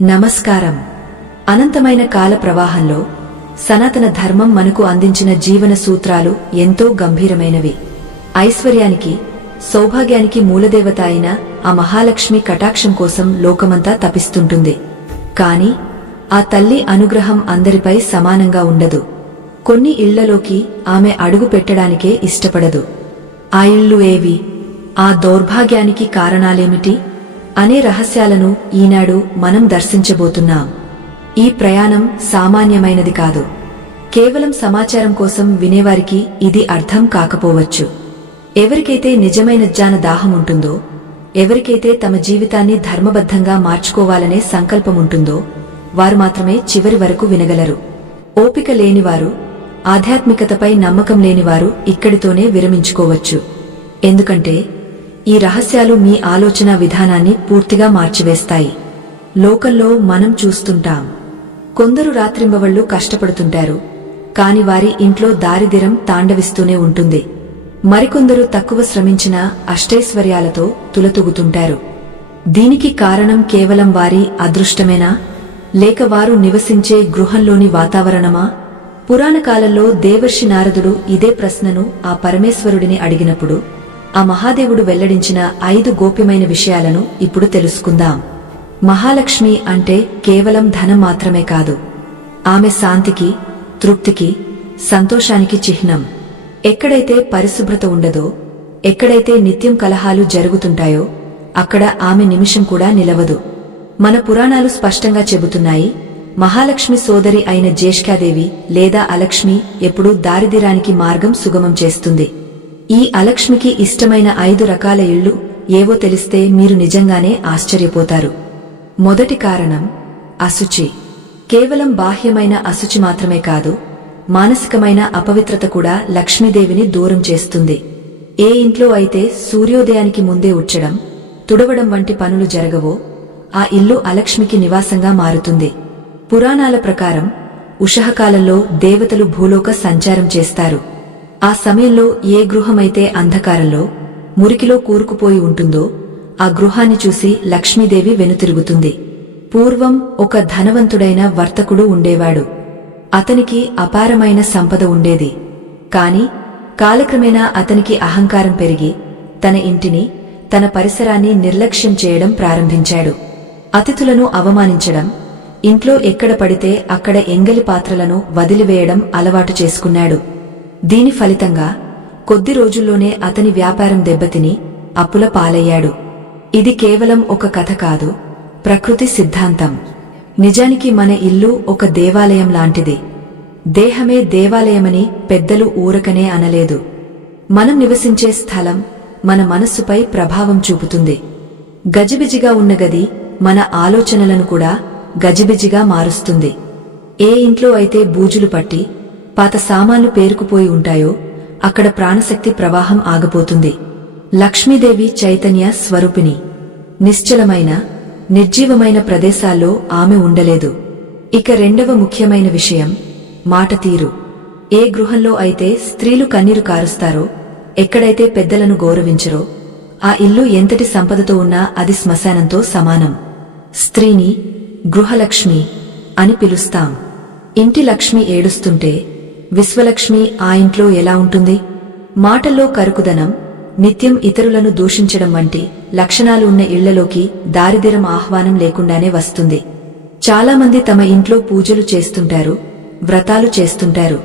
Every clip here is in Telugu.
నమస్కారం. అనంతమైన కాల ప్రవాహంలో సనాతన ధర్మం మనకు అందించిన జీవన సూత్రాలు ఎంతో గంభీరమైనవి. ఐశ్వర్యానికి, సౌభాగ్యానికి మూలదేవత అయిన ఆ మహాలక్ష్మి కటాక్షం కోసం లోకమంతా తపిస్తుంటుంది. కాని ఆ తల్లి అనుగ్రహం అందరిపై సమానంగా ఉండదు. కొన్ని ఇళ్లలోకి ఆమె అడుగు పెట్టడానికే ఇష్టపడదు. ఆ ఇళ్ళు ఏవి? ఆ దౌర్భాగ్యానికి కారణాలేమిటి అనే రహస్యాలను ఈనాడు మనం దర్శించబోతున్నాం. ఈ ప్రయాణం సామాన్యమైనది కాదు. కేవలం సమాచారం కోసం వినేవారికి ఇది అర్థం కాకపోవచ్చు. ఎవరికైతే నిజమైన జ్ఞాన దాహం ఉంటుందో, ఎవరికైతే తమ జీవితాన్ని ధర్మబద్ధంగా మార్చుకోవాలనే సంకల్పముంటుందో వారు మాత్రమే చివరి వరకు వినగలరు. ఓపిక లేనివారు, ఆధ్యాత్మికతపై నమ్మకం లేనివారు ఇక్కడితోనే విరమించుకోవచ్చు. ఎందుకంటే ఈ రహస్యాలు మీ ఆలోచన విధానాన్ని పూర్తిగా మార్చివేస్తాయి. లోకంలో మనం చూస్తుంటాం, కొందరు రాత్రింబవళ్లు కష్టపడుతుంటారు, కాని వారి ఇంట్లో దారిద్ర్యం తాండవిస్తూనే ఉంటుంది. మరికొందరు తక్కువ శ్రమించినా అష్టైశ్వర్యాలతో తులతూగుతుంటారు. దీనికి కారణం కేవలం వారి అదృష్టమేనా, లేక వారు నివసించే గృహంలోని వాతావరణమా? పురాణకాలంలో దేవర్షి నారదుడు ఇదే ప్రశ్నను ఆ పరమేశ్వరుడిని అడిగినప్పుడు ఆ మహాదేవుడు వెల్లడించిన 5 గోప్యమైన విషయాలను ఇప్పుడు తెలుసుకుందాం. మహాలక్ష్మి అంటే కేవలం ధనం మాత్రమే కాదు. ఆమె శాంతికి, తృప్తికి, సంతోషానికి చిహ్నం. ఎక్కడైతే పరిశుభ్రత ఉండదో, ఎక్కడైతే నిత్యం కలహాలు జరుగుతుంటాయో అక్కడ ఆమె నిమిషం కూడా నిలవదు. మన పురాణాలు స్పష్టంగా చెబుతున్నాయి, మహాలక్ష్మి సోదరి అయిన జ్యేష్ఠాదేవి లేదా అలక్ష్మి ఎప్పుడూ దారిద్ర్యానికి మార్గం సుగమం చేస్తుంది. ఈ అలక్ష్మికి ఇష్టమైన 5 రకాల ఇళ్లు ఏవో తెలిస్తే మీరు నిజంగానే ఆశ్చర్యపోతారు. మొదటి కారణం అశుచి. కేవలం బాహ్యమైన అశుచి మాత్రమే కాదు, మానసికమైన అపవిత్రత కూడా లక్ష్మీదేవిని దూరం చేస్తుంది. ఏ ఇంట్లో అయితే సూర్యోదయానికి ముందే ఉడ్చడం, తుడవడం వంటి పనులు జరగవో ఆ ఇల్లు అలక్ష్మికి నివాసంగా మారుతుంది. పురాణాల ప్రకారం ఉషఃకాలంలో దేవతలు భూలోక సంచారం చేస్తారు. ఆ సమయంలో ఏ గృహమైతే అంధకారంలో, మురికిలో కూరుకుపోయి ఉంటుందో ఆ గృహాన్ని చూసి లక్ష్మీదేవి వెనుతిరుగుతుంది. పూర్వం ఒక ధనవంతుడైన వర్తకుడు ఉండేవాడు. అతనికి అపారమైన సంపద ఉండేది. కాని కాలక్రమేణా అతనికి అహంకారం పెరిగి తన ఇంటిని, తన పరిసరాన్ని నిర్లక్ష్యం చేయడం ప్రారంభించాడు. అతిథులను అవమానించడం, ఇంట్లో ఎక్కడ పడితే అక్కడ ఎంగలి పాత్రలను వదిలివేయడం అలవాటు చేసుకున్నాడు. దీని ఫలితంగా కొద్ది రోజుల్లోనే అతని వ్యాపారం దెబ్బతిని అప్పుల పాలయ్యాడు. ఇది కేవలం ఒక కథ కాదు, ప్రకృతి సిద్ధాంతం. నిజానికి మన ఇల్లు ఒక దేవాలయం లాంటిది. దేహమే దేవాలయమని పెద్దలు ఊరకనే అనలేదు. మనం నివసించే స్థలం మన మనస్సుపై ప్రభావం చూపుతుంది. గజిబిజిగా ఉన్న గది మన ఆలోచనలను కూడా గజిబిజిగా మారుస్తుంది. ఏ ఇంట్లో అయితే బూజులు పట్టి పాత సామాన్లు పేరుకుపోయి ఉంటాయో అక్కడ ప్రాణశక్తి ప్రవాహం ఆగిపోతుంది. లక్ష్మీదేవి చైతన్య స్వరూపిణి. నిశ్చలమైన, నిర్జీవమైన ప్రదేశాల్లో ఆమె ఉండలేదు. ఇక రెండవ ముఖ్యమైన విషయం మాట తీరు. ఏ గృహంలో అయితే స్త్రీలు కన్నీరు కారుస్తారో, ఎక్కడైతే పెద్దలను గౌరవించరో ఆ ఇల్లు ఎంతటి సంపదతో ఉన్నా అది శ్మశానంతో సమానం. స్త్రీని గృహలక్ష్మి అని పిలుస్తాం. ఇంటి లక్ష్మి ఏడుస్తుంటే విశ్వలక్ష్మి ఆ ఇంట్లో ఎలా ఉంటుంది? మాటల్లో కరుకుదనం, నిత్యం ఇతరులను దూషించడం వంటి లక్షణాలు ఉన్న ఇళ్లలోకి దారిద్ర్యం ఆహ్వానం లేకుండానే వస్తుంది. చాలామంది తమ ఇంట్లో పూజలు చేస్తుంటారు, వ్రతాలు చేస్తుంటారు,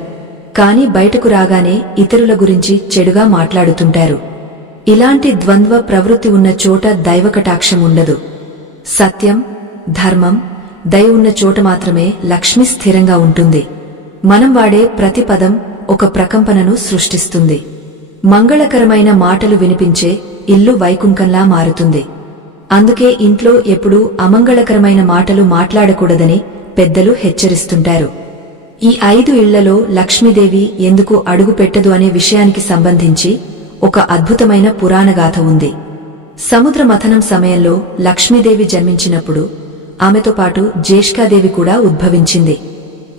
కాని బయటకు రాగానే ఇతరుల గురించి చెడుగా మాట్లాడుతుంటారు. ఇలాంటి ద్వంద్వ ప్రవృత్తి ఉన్న చోట దైవకటాక్షం ఉండదు. సత్యం, ధర్మం, దయ ఉన్న చోట మాత్రమే లక్ష్మి స్థిరంగా ఉంటుంది. మనం వాడే ప్రతి పదం ఒక ప్రకంపనను సృష్టిస్తుంది. మంగళకరమైన మాటలు వినిపించే ఇల్లు వైకుంఠంలా మారుతుంది. అందుకే ఇంట్లో ఎప్పుడూ అమంగళకరమైన మాటలు మాట్లాడకూడదని పెద్దలు హెచ్చరిస్తుంటారు. ఈ 5 ఇళ్లలో లక్ష్మీదేవి ఎందుకు అడుగు పెట్టదు అనే విషయానికి సంబంధించి ఒక అద్భుతమైన పురాణగాథ ఉంది. సముద్ర మథనం సమయంలో లక్ష్మీదేవి జన్మించినప్పుడు ఆమెతో పాటు జ్యేష్ఠాదేవి కూడా ఉద్భవించింది.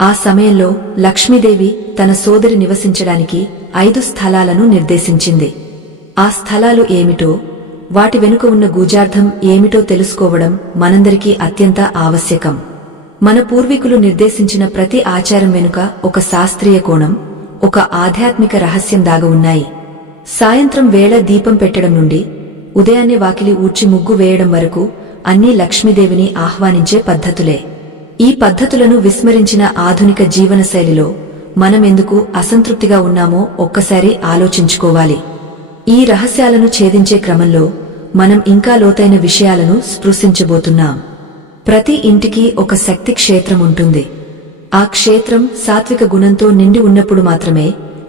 ఆ సమయంలో లక్ష్మీదేవి తన సోదరి నివసించడానికి 5 స్థలాలను నిర్దేశించింది. ఆ స్థలాలు ఏమిటో వాటి వెనుక ఉన్న గూజార్థం ఏమిటో తెలుసుకోవడం మనందరికీ అత్యంత ఆవశ్యకం. మన పూర్వీకులు నిర్దేశించిన ప్రతి ఆచారం వెనుక ఒక శాస్త్రీయ కోణం, ఒక ఆధ్యాత్మిక రహస్యం దాగి ఉన్నాయి. సాయంత్రం వేళ దీపం పెట్టడం నుండి ఉదయాన్నే వాకిలి ఊడ్చి ముగ్గు వేయడం వరకు అన్నీ లక్ష్మీదేవిని ఆహ్వానించే పద్ధతులే. ఈ పద్ధతులను విస్మరించిన ఆధునిక జీవనశైలిలో మనమెందుకు అసంతృప్తిగా ఉన్నామో ఒక్కసారి ఆలోచించుకోవాలి. ఈ రహస్యాలను ఛేదించే క్రమంలో మనం ఇంకా లోతైన విషయాలను స్పృశించబోతున్నాం. ప్రతి ఇంటికి ఒక శక్తి క్షేత్రం ఉంటుంది. ఆ క్షేత్రం సాత్విక గుణంతో నిండి ఉన్నప్పుడు మాత్రమే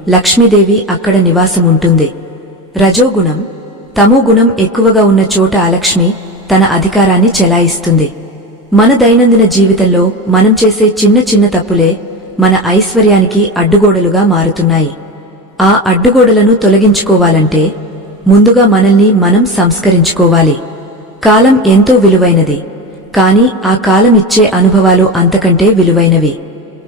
లక్ష్మీదేవి అక్కడ నివాసం ఉంటుంది. రజోగుణం, తమోగుణం ఎక్కువగా ఉన్న చోట అలక్ష్మి తన అధికారాన్ని చెలాయిస్తుంది. మన దైనందిన జీవితంలో మనం చేసే చిన్న చిన్న తప్పులే మన ఐశ్వర్యానికి అడ్డుగోడలుగా మారుతున్నాయి. ఆ అడ్డుగోడలను తొలగించుకోవాలంటే ముందుగా మనల్ని మనం సంస్కరించుకోవాలి. కాలం ఎంతో విలువైనది, కాని ఆ కాలం ఇచ్చే అనుభవాలు అంతకంటే విలువైనవి.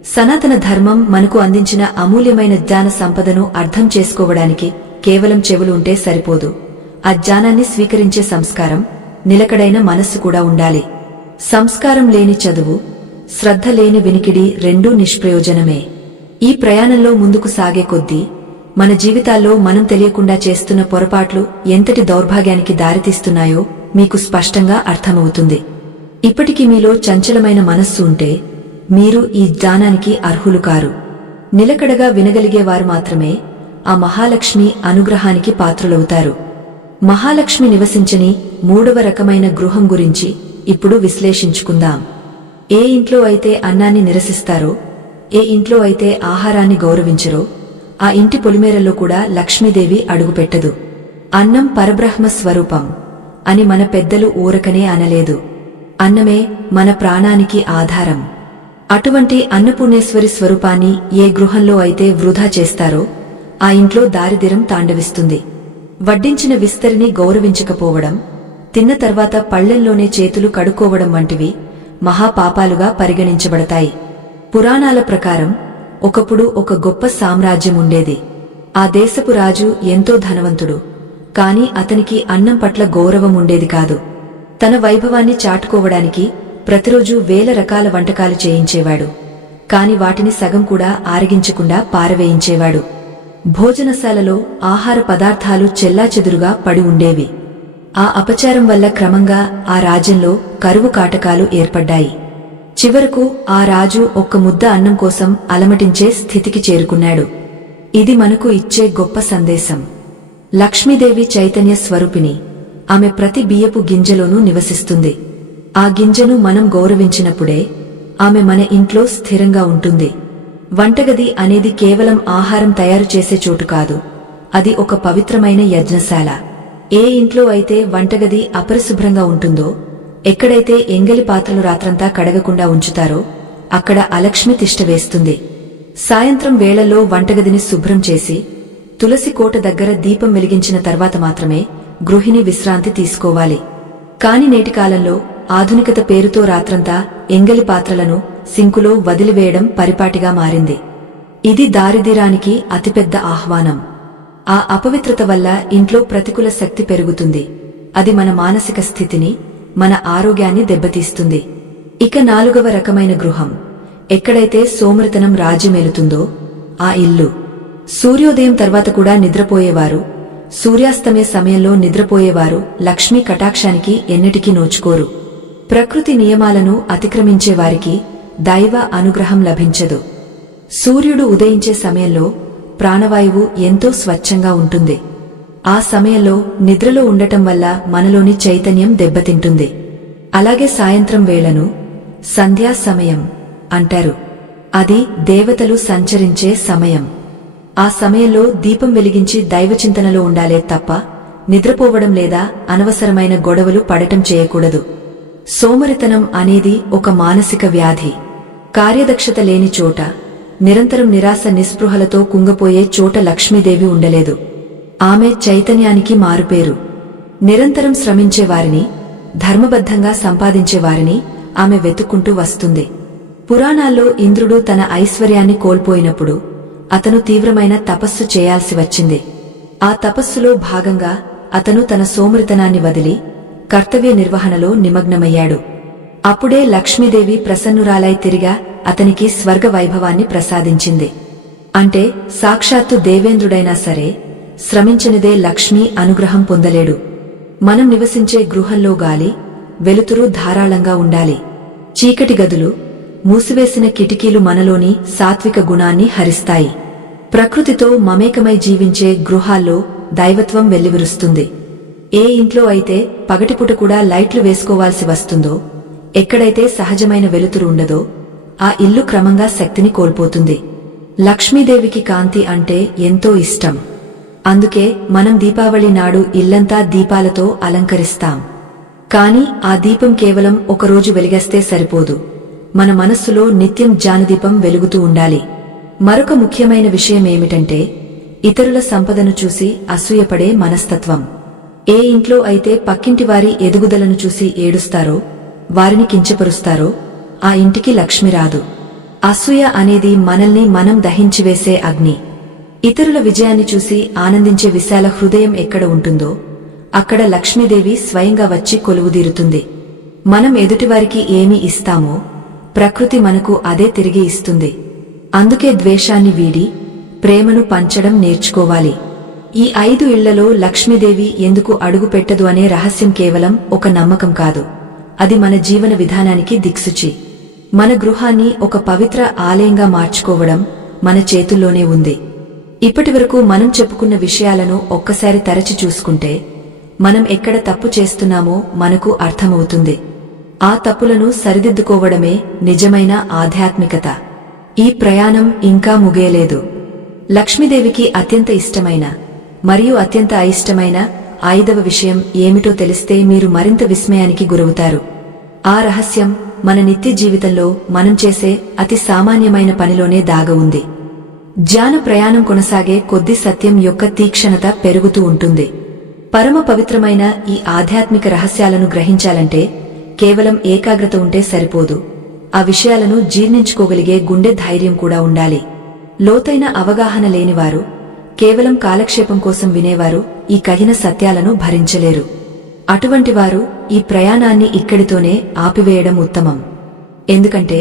సనాతన ధర్మం మనకు అందించిన అమూల్యమైన జ్ఞాన సంపదను అర్థం చేసుకోవడానికి కేవలం చెవులు ఉంటే సరిపోదు. ఆ జ్ఞానాన్ని స్వీకరించే సంస్కారం, నిలకడైన మనస్సు కూడా ఉండాలి. సంస్కారం లేని చదువు, శ్రద్ధ లేని వినికిడి రెండూ నిష్ప్రయోజనమే. ఈ ప్రయాణంలో ముందుకు సాగే కొద్దీ మన జీవితాల్లో మనం తెలియకుండా చేస్తున్న పొరపాట్లు ఎంతటి దౌర్భాగ్యానికి దారితీస్తున్నాయో మీకు స్పష్టంగా అర్థమవుతుంది. ఇప్పటికీ మీలో చంచలమైన మనస్సు ఉంటే మీరు ఈ జ్ఞానానికి అర్హులు కారు. నిలకడగా వినగలిగేవారు మాత్రమే ఆ మహాలక్ష్మి అనుగ్రహానికి పాత్రులవుతారు. మహాలక్ష్మి నివసించని మూడవ రకమైన గృహం గురించి ఇప్పుడు విశ్లేషించుకుందాం. ఏ ఇంట్లో అయితే అన్నాన్ని నిరసిస్తారో, ఏ ఇంట్లో అయితే ఆహారాన్ని గౌరవించరో ఆ ఇంటి పొలిమేరల్లో కూడా లక్ష్మీదేవి అడుగుపెట్టదు. అన్నం పరబ్రహ్మ స్వరూపం అని మన పెద్దలు ఊరకనే అనలేదు. అన్నమే మన ప్రాణానికి ఆధారం. అటువంటి అన్నపూర్ణేశ్వరి స్వరూపాన్ని ఏ గృహంలో అయితే వృధా చేస్తారో ఆ ఇంట్లో దారిద్ర్యం తాండవిస్తుంది. వడ్డించిన విస్తరిని గౌరవించకపోవడం, తిన్న తర్వాత పళ్లెంలోనే చేతులు కడుక్కోవడం వంటివి మహాపాపాలుగా పరిగణించబడతాయి. పురాణాల ప్రకారం ఒకప్పుడు ఒక గొప్ప సామ్రాజ్యం ఉండేది. ఆ దేశపు రాజు ఎంతో ధనవంతుడు, కాని అతనికి అన్నం పట్ల గౌరవం ఉండేది కాదు. తన వైభవాన్ని చాటుకోవడానికి ప్రతిరోజూ వేల రకాల వంటకాలు చేయించేవాడు, కాని వాటిని సగం కూడా ఆరగించకుండా పారవేయించేవాడు. భోజనశాలలో ఆహార పదార్థాలు చెల్లాచెదురుగా పడి ఉండేవి. ఆ అపచారం వల్ల క్రమంగా ఆ రాజ్యంలో కరువు కాటకాలు ఏర్పడ్డాయి. చివరకు ఆ రాజు ఒక్క ముద్ద అన్నం కోసం అలమటించే స్థితికి చేరుకున్నాడు. ఇది మనకు ఇచ్చే గొప్ప సందేశం. లక్ష్మీదేవి చైతన్య స్వరూపిణి. ఆమె ప్రతి బియ్యపు గింజలోనూ నివసిస్తుంది. ఆ గింజను మనం గౌరవించినప్పుడే ఆమె మన ఇంట్లో స్థిరంగా ఉంటుంది. వంటగది అనేది కేవలం ఆహారం తయారు చేసే చోటు కాదు, అది ఒక పవిత్రమైన యజ్ఞశాల. ఏ ఇంట్లో అయితే వంటగది అపరిశుభ్రంగా ఉంటుందో, ఎక్కడైతే ఎంగలి పాత్రలు రాత్రంతా కడగకుండా ఉంచుతారో అక్కడ అలక్ష్మి తిష్టవేస్తుంది. సాయంత్రం వేళల్లో వంటగదిని శుభ్రం చేసి తులసి కోట దగ్గర దీపం వెలిగించిన తర్వాత మాత్రమే గృహిణి విశ్రాంతి తీసుకోవాలి. కాని నేటి కాలంలో ఆధునికత పేరుతో రాత్రంతా ఎంగలి పాత్రలను సింకులో వదిలివేయడం పరిపాటిగా మారింది. ఇది దారిద్ర్యానికి అతిపెద్ద ఆహ్వానం. ఆ అపవిత్రత వల్ల ఇంట్లో ప్రతికూల శక్తి పెరుగుతుంది. అది మన మానసిక స్థితిని, మన ఆరోగ్యాన్ని దెబ్బతీస్తుంది. ఇక నాలుగవ రకమైన గృహం, ఎక్కడైతే సోమరితనం రాజ్యమేలుతుందో ఆ ఇల్లు. సూర్యోదయం తర్వాత కూడా నిద్రపోయేవారు, సూర్యాస్తమయ సమయంలో నిద్రపోయేవారు లక్ష్మీ కటాక్షానికి ఎన్నటికీ నోచుకోరు. ప్రకృతి నియమాలను అతిక్రమించేవారికి దైవ అనుగ్రహం లభించదు. సూర్యుడు ఉదయించే సమయంలో ప్రాణవాయువు ఎంతో స్వచ్ఛంగా ఉంటుంది. ఆ సమయంలో నిద్రలో ఉండటం వల్ల మనలోని చైతన్యం దెబ్బతింటుంది. అలాగే సాయంత్రం వేళను సంధ్యా సమయం అంటారు. అది దేవతలు సంచరించే సమయం. ఆ సమయంలో దీపం వెలిగించి దైవచింతనలో ఉండాలే తప్ప నిద్రపోవడం లేదా అనవసరమైన గొడవలు పడటం చేయకూడదు. సోమరితనం అనేది ఒక మానసిక వ్యాధి. కార్యదక్షత లేని చోట, నిరంతరం నిరాశ నిస్పృహలతో కుంగపోయే చోట లక్ష్మీదేవి ఉండలేదు. ఆమె చైతన్యానికి మారుపేరు. నిరంతరం శ్రమించేవారిని, ధర్మబద్ధంగా సంపాదించేవారిని ఆమె వెతుక్కుంటూ వస్తుంది. పురాణాల్లో ఇంద్రుడు తన ఐశ్వర్యాన్ని కోల్పోయినప్పుడు అతను తీవ్రమైన తపస్సు చేయాల్సి వచ్చింది. ఆ తపస్సులో భాగంగా అతను తన సోమరితనాన్ని వదిలి కర్తవ్య నిర్వహణలో నిమగ్నమయ్యాడు. అప్పుడే లక్ష్మీదేవి ప్రసన్నురాలై తిరిగా అతనికి స్వర్గ వైభవాన్ని ప్రసాదించింది. అంటే సాక్షాత్తు దేవేంద్రుడైనా సరే శ్రమించనిదే లక్ష్మీ అనుగ్రహం పొందలేడు. మనం నివసించే గృహంలో గాలి, వెలుతురు ధారాళంగా ఉండాలి. చీకటి గదులు, మూసివేసిన కిటికీలు మనలోని సాత్విక గుణాన్ని హరిస్తాయి. ప్రకృతితో మమేకమై జీవించే గృహాల్లో దైవత్వం వెల్లివిరుస్తుంది. ఏ ఇంట్లో అయితే పగటిపూట కూడా లైట్లు వేసుకోవాల్సి వస్తుందో, ఎక్కడైతే సహజమైన వెలుతురు ఉండదో ఆ ఇల్లు క్రమంగా శక్తిని కోల్పోతుంది. లక్ష్మీదేవికి కాంతి అంటే ఎంతో ఇష్టం. అందుకే మనం దీపావళి నాడు ఇల్లంతా దీపాలతో అలంకరిస్తాం. కాని ఆ దీపం కేవలం ఒకరోజు వెలిగేస్తే సరిపోదు. మన మనస్సులో నిత్యం జ్ఞానదీపం వెలుగుతూ ఉండాలి. మరొక ముఖ్యమైన విషయమేమిటంటే ఇతరుల సంపదను చూసి అసూయపడే మనస్తత్వం. ఏ ఇంట్లో అయితే పక్కింటివారి ఎదుగుదలను చూసి ఏడుస్తారో, వారిని కించపరుస్తారో ఆ ఇంటికి లక్ష్మి రాదు. అసూయ అనేది మనల్ని మనం దహించివేసే అగ్ని. ఇతరుల విజయాన్ని చూసి ఆనందించే విశాల హృదయం ఎక్కడ ఉంటుందో అక్కడ లక్ష్మీదేవి స్వయంగా వచ్చి కొలువుదీరుతుంది. మనం ఎదుటివారికి ఏమి ఇస్తామో ప్రకృతి మనకు అదే తిరిగి ఇస్తుంది. అందుకే ద్వేషాన్ని వీడి ప్రేమను పంచడం నేర్చుకోవాలి. ఈ 5 ఇళ్లలో లక్ష్మీదేవి ఎందుకు అడుగు పెట్టదు అనే రహస్యం కేవలం ఒక నమ్మకం కాదు. అది మన జీవన విధానానికి దిక్సూచి. మన గృహాన్ని ఒక పవిత్ర ఆలయంగా మార్చుకోవడం మన చేతుల్లోనే ఉంది. ఇప్పటివరకు మనం చెప్పుకున్న విషయాలను ఒక్కసారి తరచి చూసుకుంటే మనం ఎక్కడ తప్పు చేస్తున్నామో మనకు అర్థమవుతుంది. ఆ తప్పులను సరిదిద్దుకోవడమే నిజమైన ఆధ్యాత్మికత. ఈ ప్రయాణం ఇంకా ముగియలేదు. లక్ష్మీదేవికి అత్యంత ఇష్టమైన మరియు అత్యంత అయిష్టమైన 5వ విషయం ఏమిటో తెలిస్తే మీరు మరింత విస్మయానికి గురవుతారు. ఆ రహస్యం మన నిత్య జీవితంలో మనం చేసే అతి సామాన్యమైన పనిలోనే దాగ ఉంది. ధ్యాన ప్రయాణం కొనసాగే కొద్ది సత్యం యొక్క తీక్షణత పెరుగుతూ ఉంటుంది. పరమ పవిత్రమైన ఈ ఆధ్యాత్మిక రహస్యాలను గ్రహించాలంటే కేవలం ఏకాగ్రత ఉంటే సరిపోదు. ఆ విషయాలను జీర్ణించుకోగలిగే గుండె ధైర్యం కూడా ఉండాలి. లోతైన అవగాహన లేనివారు, కేవలం కాలక్షేపం కోసం వినేవారు ఈ కఠిన సత్యాలను భరించలేరు. అటువంటివారు ఈ ప్రయాణాన్ని ఇక్కడితోనే ఆపివేయడం ఉత్తమం. ఎందుకంటే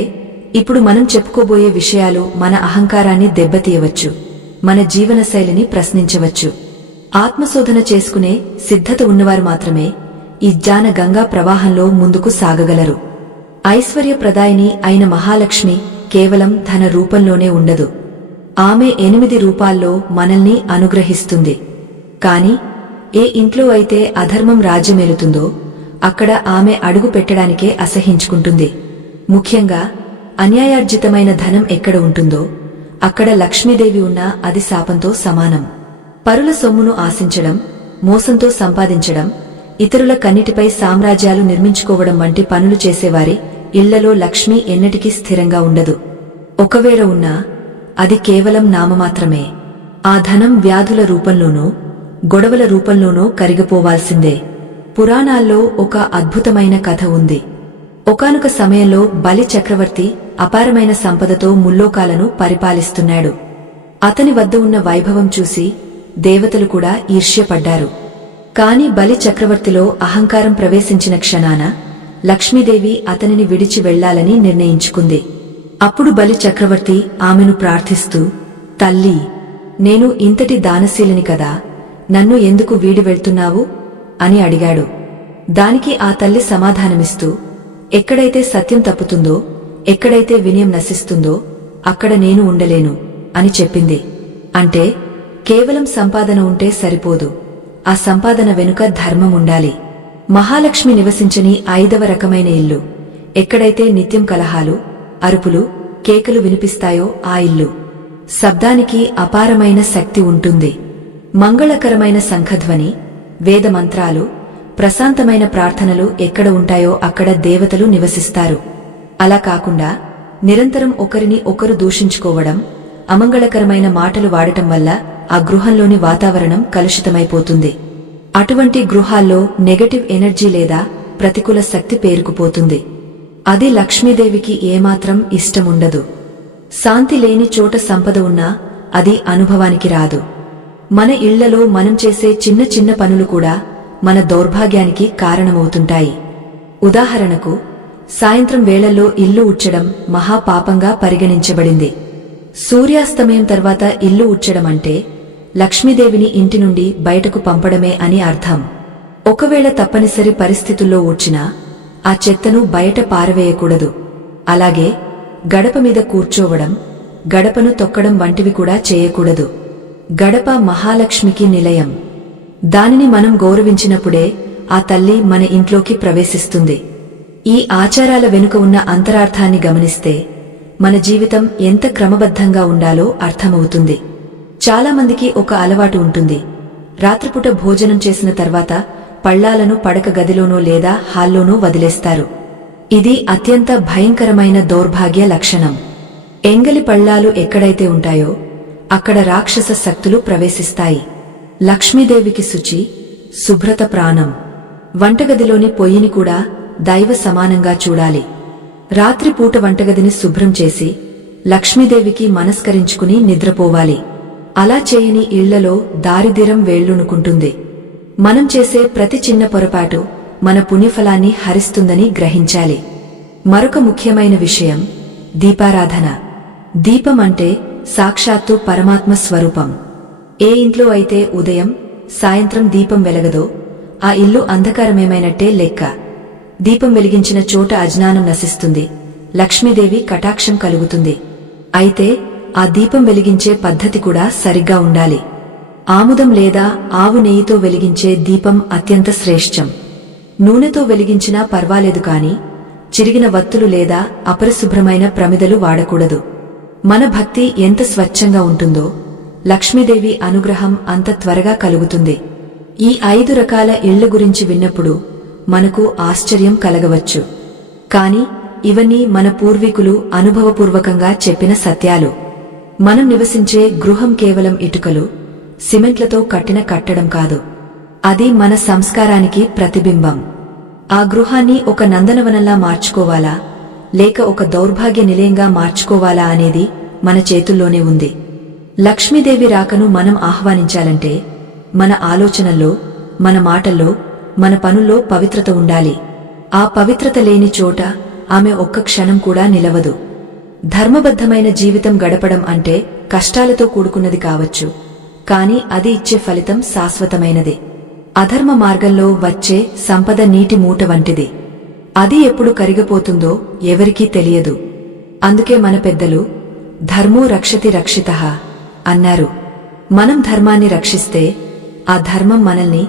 ఇప్పుడు మనం చెప్పుకోబోయే విషయాలు మన అహంకారాన్ని దెబ్బతీయవచ్చు, మన జీవనశైలిని ప్రశ్నించవచ్చు. ఆత్మశోధన చేసుకునే సిద్ధత ఉన్నవారు మాత్రమే ఈ జ్ఞాన గంగా ప్రవాహంలో ముందుకు సాగగలరు. ఐశ్వర్యప్రదాయిని అయిన మహాలక్ష్మి కేవలం ధన రూపంలోనే ఉండదు. ఆమె 8 రూపాల్లో మనల్ని అనుగ్రహిస్తుంది. కాని ఏ ఇంట్లో అయితే అధర్మం రాజ్యమేలుతుందో అక్కడ ఆమె అడుగు పెట్టడానికే అసహించుకుంటుంది. ముఖ్యంగా అన్యాయార్జితమైన ధనం ఎక్కడ ఉంటుందో అక్కడ లక్ష్మీదేవి ఉన్నా అది శాపంతో సమానం. పరుల సొమ్మును ఆశించడం, మోసంతో సంపాదించడం, ఇతరుల కన్నిటిపై సామ్రాజ్యాలు నిర్మించుకోవడం వంటి పనులు చేసేవారి ఇళ్లలో లక్ష్మి ఎన్నటికీ స్థిరంగా ఉండదు. ఒకవేళ ఉన్నా అది కేవలం నామమాత్రమే. ఆ ధనం వ్యాధుల రూపంలోనో గొడవల రూపంలోనో కరిగిపోవాల్సిందే. పురాణాల్లో ఒక అద్భుతమైన కథ ఉంది. ఒకానొక సమయంలో బలి చక్రవర్తి అపారమైన సంపదతో ముల్లోకాలను పరిపాలిస్తున్నాడు. అతని వద్ద ఉన్న వైభవం చూసి దేవతలు కూడా ఈర్ష్యపడ్డారు. కాని బలి చక్రవర్తిలో అహంకారం ప్రవేశించిన క్షణాన లక్ష్మీదేవి అతనిని విడిచి వెళ్లాలని నిర్ణయించుకుంది. అప్పుడు బలి చక్రవర్తి ఆమెను ప్రార్థిస్తూ, తల్లి, నేను ఇంతటి దానశీలిని కదా, నన్ను ఎందుకు వీడి వెళ్తున్నావు అని అడిగాడు. దానికి ఆ తల్లి సమాధానమిస్తూ, ఎక్కడైతే సత్యం తప్పుతుందో, ఎక్కడైతే వినయం నశిస్తుందో అక్కడ నేను ఉండలేను అని చెప్పింది. అంటే కేవలం సంపాదన ఉంటే సరిపోదు, ఆ సంపాదన వెనుక ధర్మం ఉండాలి. మహాలక్ష్మి నివసించని 5వ రకమైన ఇల్లు, ఎక్కడైతే నిత్యం కలహాలు, అరుపులు, కేకలు వినిపిస్తాయో ఆ ఇల్లు. శబ్దానికి అపారమైన శక్తి ఉంటుంది. మంగళకరమైన శంఖధ్వని, వేదమంత్రాలు, ప్రశాంతమైన ప్రార్థనలు ఎక్కడ ఉంటాయో అక్కడ దేవతలు నివసిస్తారు. అలా కాకుండా నిరంతరం ఒకరిని ఒకరు దూషించుకోవడం, అమంగళకరమైన మాటలు వాడటం వల్ల ఆ గృహంలోని వాతావరణం కలుషితమైపోతుంది. అటువంటి గృహాల్లో నెగటివ్ ఎనర్జీ లేదా ప్రతికూల శక్తి పేరుకుపోతుంది. అది లక్ష్మీదేవికి ఏమాత్రం ఇష్టముండదు. శాంతి లేని చోట సంపద ఉన్నా అది అనుభవానికి రాదు. మన ఇళ్లలో మనం చేసే చిన్న చిన్న పనులు కూడా మన దౌర్భాగ్యానికి కారణమవుతుంటాయి. ఉదాహరణకు, సాయంత్రం వేళల్లో ఇల్లు ఉడ్చడం మహాపాపంగా పరిగణించబడింది. సూర్యాస్తమయం తర్వాత ఇల్లు ఉడ్చడం అంటే లక్ష్మీదేవిని ఇంటి నుండి బయటకు పంపడమే అని అర్థం. ఒకవేళ తప్పనిసరి పరిస్థితుల్లో ఊడ్చినా ఆ చెత్తను బయట పారవేయకూడదు. అలాగే గడప మీద కూర్చోవడం, గడపను తొక్కడం వంటివి కూడా చేయకూడదు. గడప మహాలక్ష్మికి నిలయం. దానిని మనం గౌరవించినప్పుడే ఆ తల్లి మన ఇంట్లోకి ప్రవేశిస్తుంది. ఈ ఆచారాల వెనుక ఉన్న అంతరార్థాన్ని గమనిస్తే మన జీవితం ఎంత క్రమబద్ధంగా ఉండాలో అర్థమవుతుంది. చాలామందికి ఒక అలవాటు ఉంటుంది. రాత్రిపూట భోజనం చేసిన తర్వాత పళ్లాలను పడక గదిలోనో లేదా హాల్లోనో వదిలేస్తారు. ఇది అత్యంత భయంకరమైన దౌర్భాగ్య లక్షణం. ఎంగలి పళ్లాలు ఎక్కడైతే ఉంటాయో అక్కడ రాక్షస శక్తులు ప్రవేశిస్తాయి. లక్ష్మీదేవికి శుచి, శుభ్రత ప్రాణం. వంటగదిలోని పొయ్యిని కూడా దైవ సమానంగా చూడాలి. రాత్రిపూట వంటగదిని శుభ్రం చేసి లక్ష్మీదేవికి మనస్కరించుకుని నిద్రపోవాలి. అలా చేయని ఇళ్లలో దారిద్ర్యం వేళ్లునుకుంటుంది. మనం చేసే ప్రతి చిన్న పొరపాటు మన పుణ్యఫలాన్ని హరిస్తుందని గ్రహించాలి. మరొక ముఖ్యమైన విషయం దీపారాధన. దీపం అంటే సాక్షాత్తు పరమాత్మ స్వరూపం. ఏ ఇంట్లో అయితే ఉదయం, సాయంత్రం దీపం వెలగదో ఆ ఇల్లు అంధకారమేమైనట్టే లెక్క. దీపం వెలిగించిన చోట అజ్ఞానం నశిస్తుంది, లక్ష్మీదేవి కటాక్షం కలుగుతుంది. అయితే ఆ దీపం వెలిగించే పద్ధతి కూడా సరిగ్గా ఉండాలి. ఆముదం లేదా ఆవు నెయ్యితో వెలిగించే దీపం అత్యంత శ్రేష్టం. నూనెతో వెలిగించినా పర్వాలేదు కాని చిరిగిన వత్తులు లేదా అపరిశుభ్రమైన ప్రమిదలు వాడకూడదు. మన భక్తి ఎంత స్వచ్ఛంగా ఉంటుందో లక్ష్మీదేవి అనుగ్రహం అంత త్వరగా కలుగుతుంది. ఈ 5 రకాల ఇళ్ల గురించి విన్నప్పుడు మనకు ఆశ్చర్యం కలగవచ్చు. కాని ఇవన్నీ మన పూర్వీకులు అనుభవపూర్వకంగా చెప్పిన సత్యాలు. మనం నివసించే గృహం కేవలం ఇటుకలు, సిమెంట్లతో కట్టిన కట్టడం కాదు. అది మన సంస్కారానికి ప్రతిబింబం. ఆ గృహాన్ని ఒక నందనవనంలా మార్చుకోవాలా లేక ఒక దౌర్భాగ్య నిలయంగా మార్చుకోవాలా అనేది మన చేతుల్లోనే ఉంది. లక్ష్మీదేవి రాకను మనం ఆహ్వానించాలంటే మన ఆలోచనల్లో, మన మాటల్లో, మన పనుల్లో పవిత్రత ఉండాలి. ఆ పవిత్రత లేని చోట ఆమె ఒక్క క్షణం కూడా నిలవదు. ధర్మబద్ధమైన జీవితం గడపడం అంటే కష్టాలతో కూడుకున్నది కావచ్చు, కాని అది ఇచ్చే ఫలితం శాశ్వతమైనది. అధర్మ మార్గంలో వచ్చే సంపద నీటి మూట వంటిది. అది ఎప్పుడు కరిగిపోతుందో ఎవరికీ తెలియదు. అందుకే మన పెద్దలు ధర్మో రక్షతి రక్షితః అన్నారు. మనం ధర్మాన్ని రక్షిస్తే ఆ ధర్మం మనల్ని,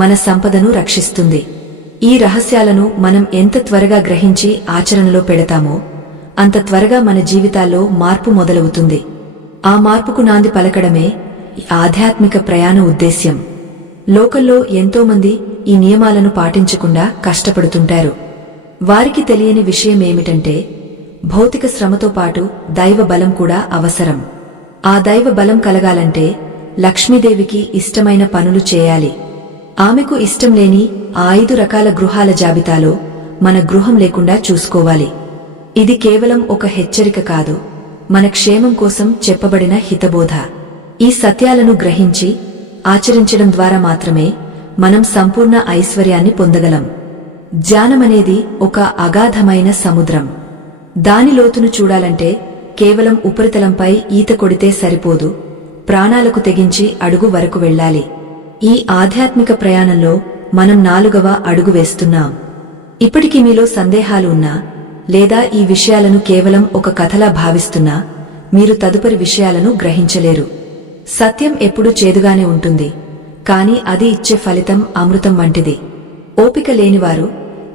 మన సంపదను రక్షిస్తుంది. ఈ రహస్యాలను మనం ఎంత త్వరగా గ్రహించి ఆచరణలో పెడతామో అంత త్వరగా మన జీవితాల్లో మార్పు మొదలవుతుంది. ఆ మార్పుకు నాంది పలకడమే ఈ ఆధ్యాత్మిక ప్రయాణ ఉద్దేశ్యం. లోకల్లో ఎంతోమంది ఈ నియమాలను పాటించకుండా కష్టపడుతుంటారు. వారికి తెలియని విషయమేమిటంటే భౌతిక శ్రమతో పాటు దైవ బలం కూడా అవసరం. ఆ దైవ బలం కలగాలంటే లక్ష్మీదేవికి ఇష్టమైన పనులు చేయాలి. ఆమెకు ఇష్టం లేని ఆ 5 రకాల గృహాల జాబితాలో మన గృహం లేకుండా చూసుకోవాలి. ఇది కేవలం ఒక హెచ్చరిక కాదు, మన క్షేమం కోసం చెప్పబడిన హితబోధ. ఈ సత్యాలను గ్రహించి ఆచరించడం ద్వారా మాత్రమే మనం సంపూర్ణ ఐశ్వర్యాన్ని పొందగలం. ధ్యానమనేది ఒక అగాధమైన సముద్రం. దాని లోతును చూడాలంటే కేవలం ఉపరితలంపై ఈత కొడితే సరిపోదు, ప్రాణాలకు తెగించి అడుగు వరకు వెళ్ళాలి. ఈ ఆధ్యాత్మిక ప్రయాణంలో మనం 4వ అడుగు వేస్తున్నాం. ఇప్పటికీ మీలో సందేహాలు ఉన్నా లేదా ఈ విషయాలను కేవలం ఒక కథలా భావిస్తున్నా మీరు తదుపరి విషయాలను గ్రహించలేరు. సత్యం ఎప్పుడూ చేదుగానే ఉంటుంది, కాని అది ఇచ్చే ఫలితం అమృతం వంటిది. ఓపిక లేనివారు,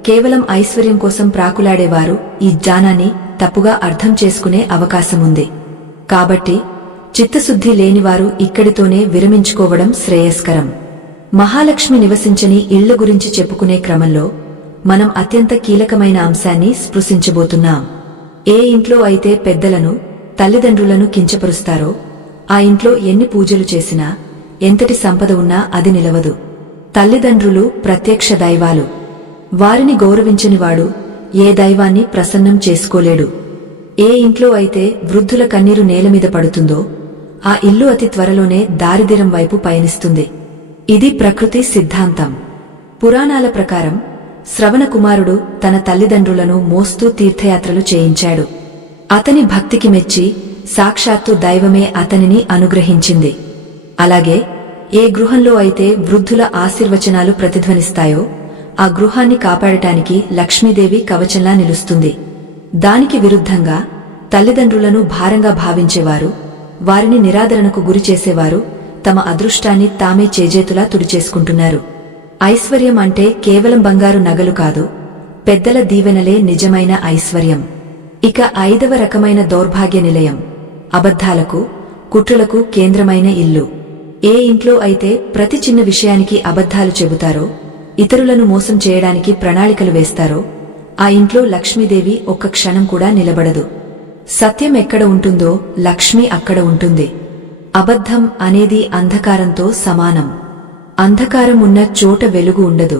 కేవలం ఐశ్వర్యం కోసం ప్రాకులాడేవారు ఈ జ్ఞానాన్ని తప్పుగా అర్థం చేసుకునే అవకాశముంది. కాబట్టి చిత్తశుద్ధి లేనివారు ఇక్కడితోనే విరమించుకోవడం శ్రేయస్కరం. మహాలక్ష్మి నివసించని ఇళ్ల గురించి చెప్పుకునే క్రమంలో మనం అత్యంత కీలకమైన అంశాన్ని స్పృశించబోతున్నాం. ఏ ఇంట్లో అయితే పెద్దలను, తల్లిదండ్రులను కించపరుస్తారో ఆ ఇంట్లో ఎన్ని పూజలు చేసినా, ఎంతటి సంపద ఉన్నా అది నిలవదు. తల్లిదండ్రులు ప్రత్యక్ష దైవాలు. వారిని గౌరవించనివాడు ఏ దైవాన్ని ప్రసన్నం చేసుకోలేడు. ఏ ఇంట్లో అయితే వృద్ధుల కన్నీరు నేలమీద పడుతుందో ఆ ఇల్లు అతి త్వరలోనే దారిద్ర్యం వైపు పయనిస్తుంది. ఇది ప్రకృతి సిద్ధాంతం. పురాణాల ప్రకారం శ్రవణ కుమారుడు తన తల్లిదండ్రులను మోస్తూ తీర్థయాత్రలు చేయించాడు. అతని భక్తికి మెచ్చి సాక్షాత్తు దైవమే అతనిని అనుగ్రహించింది. అలాగే ఏ గృహంలో అయితే వృద్ధుల ఆశీర్వచనాలు ప్రతిధ్వనిస్తాయో ఆ గృహాన్ని కాపాడటానికి లక్ష్మీదేవి కవచంలా నిలుస్తుంది. దానికి విరుద్ధంగా తల్లిదండ్రులను భారంగా భావించేవారు, వారిని నిరాదరణకు గురిచేసేవారు తమ అదృష్టాన్ని తామే చేజేతులా తుడిచేసుకుంటున్నారు. ఐశ్వర్యం అంటే కేవలం బంగారు నగలు కాదు, పెద్దల దీవెనలే నిజమైన ఐశ్వర్యం. ఇక 5వ రకమైన దౌర్భాగ్య నిలయం, అబద్ధాలకు, కుట్రలకు కేంద్రమైన ఇల్లు. ఏ ఇంట్లో అయితే ప్రతి చిన్న విషయానికి అబద్ధాలు చెబుతారో, ఇతరులను మోసం చేయడానికి ప్రణాళికలు వేస్తారో ఆ ఇంట్లో లక్ష్మీదేవి ఒక్క క్షణం కూడా నిలబడదు. సత్యం ఎక్కడ ఉంటుందో లక్ష్మి అక్కడ ఉంటుంది. అబద్ధం అనేది అంధకారంతో సమానం. అంధకారం ఉన్న చోట వెలుగు ఉండదు.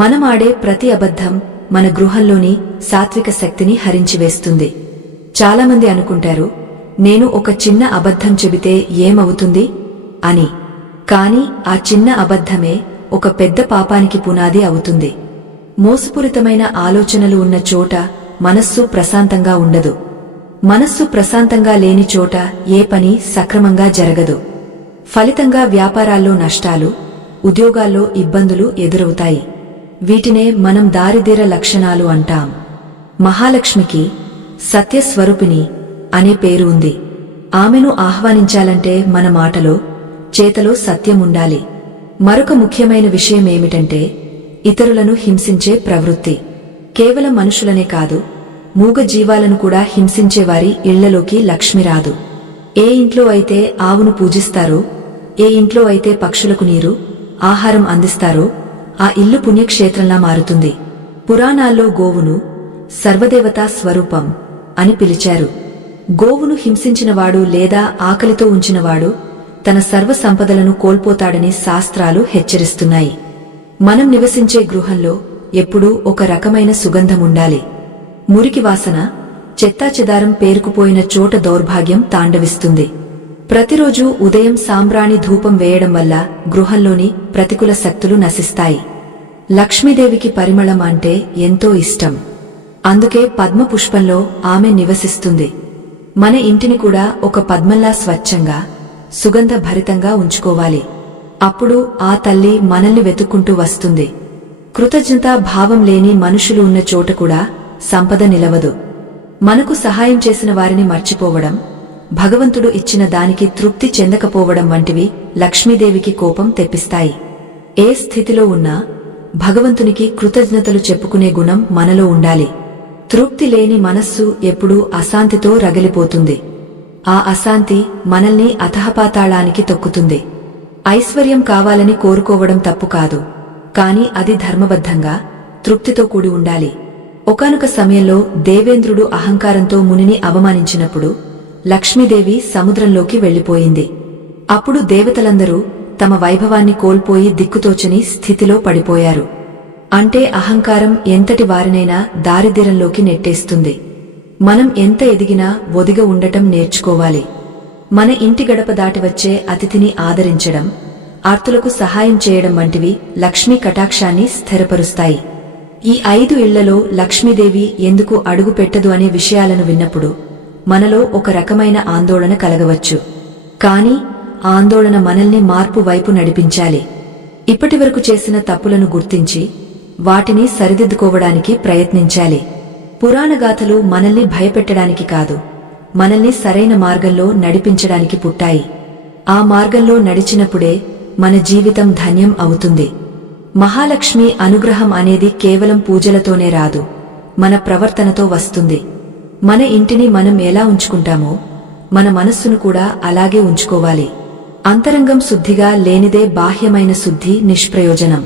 మనం ఆడే ప్రతి అబద్ధం మన గృహంలోని సాత్విక శక్తిని హరించివేస్తుంది. చాలామంది అనుకుంటారు, నేను ఒక చిన్న అబద్ధం చెబితే ఏమవుతుంది అని. కాని ఆ చిన్న అబద్ధమే ఒక పెద్ద పాపానికి పునాది అవుతుంది. మోసపూరితమైన ఆలోచనలు ఉన్న చోట మనస్సు ప్రశాంతంగా ఉండదు. మనస్సు ప్రశాంతంగా లేని చోట ఏ పని సక్రమంగా జరగదు. ఫలితంగా వ్యాపారాల్లో నష్టాలు, ఉద్యోగాల్లో ఇబ్బందులు ఎదురవుతాయి. వీటినే మనం దారిద్ర్య లక్షణాలు అంటాం. మహాలక్ష్మికి సత్యస్వరూపిణి అనే పేరు ఉంది. ఆమెను ఆహ్వానించాలంటే మన మాటలో, చేతలో సత్యం ఉండాలి. మరొక ముఖ్యమైన విషయమేమిటంటే ఇతరులను హింసించే ప్రవృత్తి. కేవలం మనుషులనే కాదు, మూగ జీవాలను కూడా హింసించేవారి ఇళ్లలోకి లక్ష్మి రాదు. ఏ ఇంట్లో అయితే ఆవును పూజిస్తారో, ఏ ఇంట్లో అయితే పక్షులకు నీరు, ఆహారం అందిస్తారో ఆ ఇల్లు పుణ్యక్షేత్రంలా మారుతుంది. పురాణాల్లో గోవును సర్వదేవతా స్వరూపం అని పిలిచారు. గోవును హింసించినవాడు లేదా ఆకలితో ఉంచినవాడు తన సర్వ సంపదలను కోల్పోతాడని శాస్త్రాలు హెచ్చరిస్తున్నాయి. మనం నివసించే గృహంలో ఎప్పుడూ ఒక రకమైన సుగంధముండాలి. మురికి వాసన, చెత్తాచెదారం పేరుకుపోయిన చోట దౌర్భాగ్యం తాండవిస్తుంది. ప్రతిరోజూ ఉదయం సాంబ్రాణి ధూపం వేయడం వల్ల గృహంలోని ప్రతికూల శక్తులు నశిస్తాయి. లక్ష్మీదేవికి పరిమళం అంటే ఎంతో ఇష్టం. అందుకే పద్మపుష్పంలో ఆమె నివసిస్తుంది. మన ఇంటిని కూడా ఒక పద్మంలా స్వచ్ఛంగా, సుగంధ భరితంగా ఉంచుకోవాలి. అప్పుడు ఆ తల్లి మనల్ని వెతుక్కుంటూ వస్తుంది. కృతజ్ఞతా భావం లేని మనుషులు ఉన్న చోట కూడా సంపద నిలవదు. మనకు సహాయం చేసిన వారిని మర్చిపోవడం, భగవంతుడు ఇచ్చిన దానికి తృప్తి చెందకపోవడం వంటివి లక్ష్మీదేవికి కోపం తెప్పిస్తాయి. ఏ స్థితిలో ఉన్నా భగవంతునికి కృతజ్ఞతలు చెప్పుకునే గుణం మనలో ఉండాలి. తృప్తి లేని మనస్సు ఎప్పుడూ అశాంతితో రగిలిపోతుంది. ఆ అశాంతి మనల్ని అథఃపాతాళానికి తొక్కుతుంది. ఐశ్వర్యం కావాలని కోరుకోవడం తప్పు కాదు, కాని అది ధర్మబద్ధంగా, తృప్తితో కూడి ఉండాలి. ఒకానొక సమయంలో దేవేంద్రుడు అహంకారంతో మునిని అవమానించినప్పుడు లక్ష్మీదేవి సముద్రంలోకి వెళ్లిపోయింది. అప్పుడు దేవతలందరూ తమ వైభవాన్ని కోల్పోయి దిక్కుతోచని స్థితిలో పడిపోయారు. అంటే అహంకారం ఎంతటి వారినైనా దారిద్ర్యంలోకి నెట్టేస్తుంది. మనం ఎంత ఎదిగినా ఒదిగ ఉండటం నేర్చుకోవాలి. మన ఇంటి గడప దాటి వచ్చే అతిథిని ఆదరించడం, ఆర్తులకు సహాయం చేయడం వంటివి లక్ష్మీ కటాక్షాన్ని స్థిరపరుస్తాయి. ఈ 5 ఇళ్లలో లక్ష్మీదేవి ఎందుకు అడుగు పెట్టదు అనే విషయాలను విన్నప్పుడు మనలో ఒక రకమైన ఆందోళన కలగవచ్చు. కాని ఆ ఆందోళన మనల్ని మార్పు వైపు నడిపించాలి. ఇప్పటివరకు చేసిన తప్పులను గుర్తించి వాటిని సరిదిద్దుకోవడానికి ప్రయత్నించాలి. పురాణగాథలు మనల్ని భయపెట్టడానికి కాదు, మనల్ని సరైన మార్గంలో నడిపించడానికి పుట్టాయి. ఆ మార్గంలో నడిచినప్పుడే మన జీవితం ధన్యం అవుతుంది. మహాలక్ష్మి అనుగ్రహం అనేది కేవలం పూజలతోనే రాదు, మన ప్రవర్తనతో వస్తుంది. మన ఇంటిని మనం ఎలా ఉంచుకుంటామో మన మనస్సును కూడా అలాగే ఉంచుకోవాలి. అంతరంగం శుద్ధిగా లేనిదే బాహ్యమైన శుద్ధి నిష్ప్రయోజనం.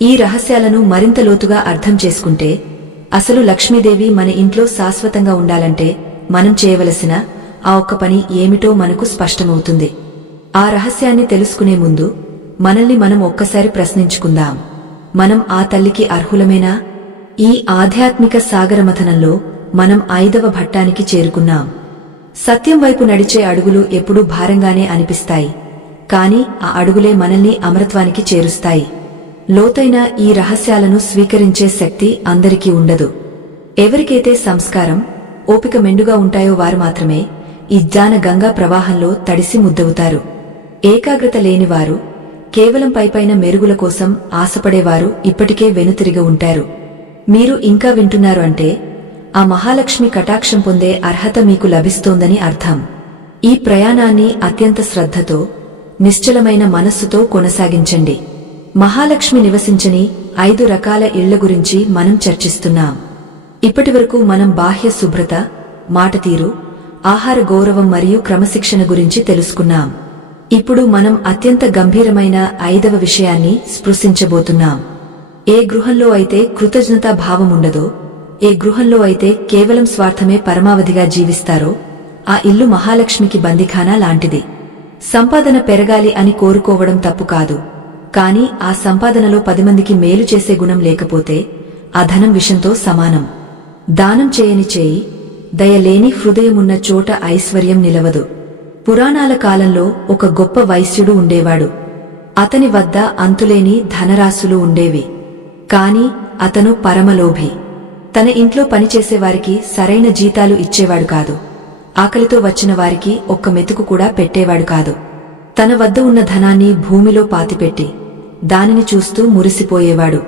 ఈ రహస్యాలను మరింత లోతుగా అర్థం చేసుకుంటే అసలు లక్ష్మీదేవి మన ఇంట్లో శాశ్వతంగా ఉండాలంటే మనం చేయవలసిన ఆ ఒక్క పని ఏమిటో మనకు స్పష్టమవుతుంది. ఆ రహస్యాన్ని తెలుసుకునే ముందు మనల్ని మనం ఒక్కసారి ప్రశ్నించుకుందాం. మనం ఆ తల్లికి అర్హులమేనా? ఈ ఆధ్యాత్మిక సాగరమథనంలో మనం 5వ ఘట్టానికి చేరుకున్నాం. సత్యం వైపు నడిచే అడుగులు ఎప్పుడూ భారంగానే అనిపిస్తాయి, కాని ఆ అడుగులే మనల్ని అమరత్వానికి చేరుస్తాయి. లోతైన ఈ రహస్యాలను స్వీకరించే శక్తి అందరికీ ఉండదు. ఎవరికైతే సంస్కారం, ఓపిక మెండుగా ఉంటాయో వారు మాత్రమే ఈ జ్ఞాన గంగా ప్రవాహంలో తడిసి ముద్దవుతారు. ఏకాగ్రత లేనివారు, కేవలం పైపైన మెరుగుల కోసం ఆశపడేవారు ఇప్పటికే వెనుతిరిగి ఉంటారు. మీరు ఇంకా వింటున్నారు అంటే ఆ మహాలక్ష్మి కటాక్షం పొందే అర్హత మీకు లభిస్తోందని అర్థం. ఈ ప్రయాణాన్ని అత్యంత శ్రద్ధతో, నిశ్చలమైన మనస్సుతో కొనసాగించండి. మహాలక్ష్మి నివసించని 5 రకాల ఇళ్ల గురించి మనం చర్చిస్తున్నాం. ఇప్పటివరకు మనం బాహ్య శుభ్రత, మాటతీరు, ఆహార గౌరవం మరియు క్రమశిక్షణ గురించి తెలుసుకున్నాం. ఇప్పుడు మనం అత్యంత గంభీరమైన 5వ విషయాన్ని స్పృశించబోతున్నాం. ఏ గృహంలో అయితే కృతజ్ఞతా భావముండదో, ఏ గృహంలో అయితే కేవలం స్వార్థమే పరమావధిగా జీవిస్తారో ఆ ఇల్లు మహాలక్ష్మికి బందిఖానా లాంటిది. సంపాదన పెరగాలి అని కోరుకోవడం తప్పు కాదు, కాని ఆ సంపాదనలో 10 మందికి మేలు చేసే గుణం లేకపోతే ఆ ధనం విషంతో సమానం. దానం చేయని చేయి, దయలేని హృదయమున్న చోట ఐశ్వర్యం నిలవదు. పురాణాల కాలంలో ఒక గొప్ప వైశ్యుడు ఉండేవాడు. అతని వద్ద అంతులేని ధనరాశులు ఉండేవి. కాని అతను పరమలోభి. తన ఇంట్లో పనిచేసేవారికి సరైన జీతాలు ఇచ్చేవాడు కాదు. ఆకలితో వచ్చిన వారికి ఒక్క మెతుకు కూడా పెట్టేవాడు కాదు. తన వద్ద ఉన్న ధనాన్ని భూమిలో పాతిపెట్టి దానిని చూస్తూ మురిసిపోయేవాడు.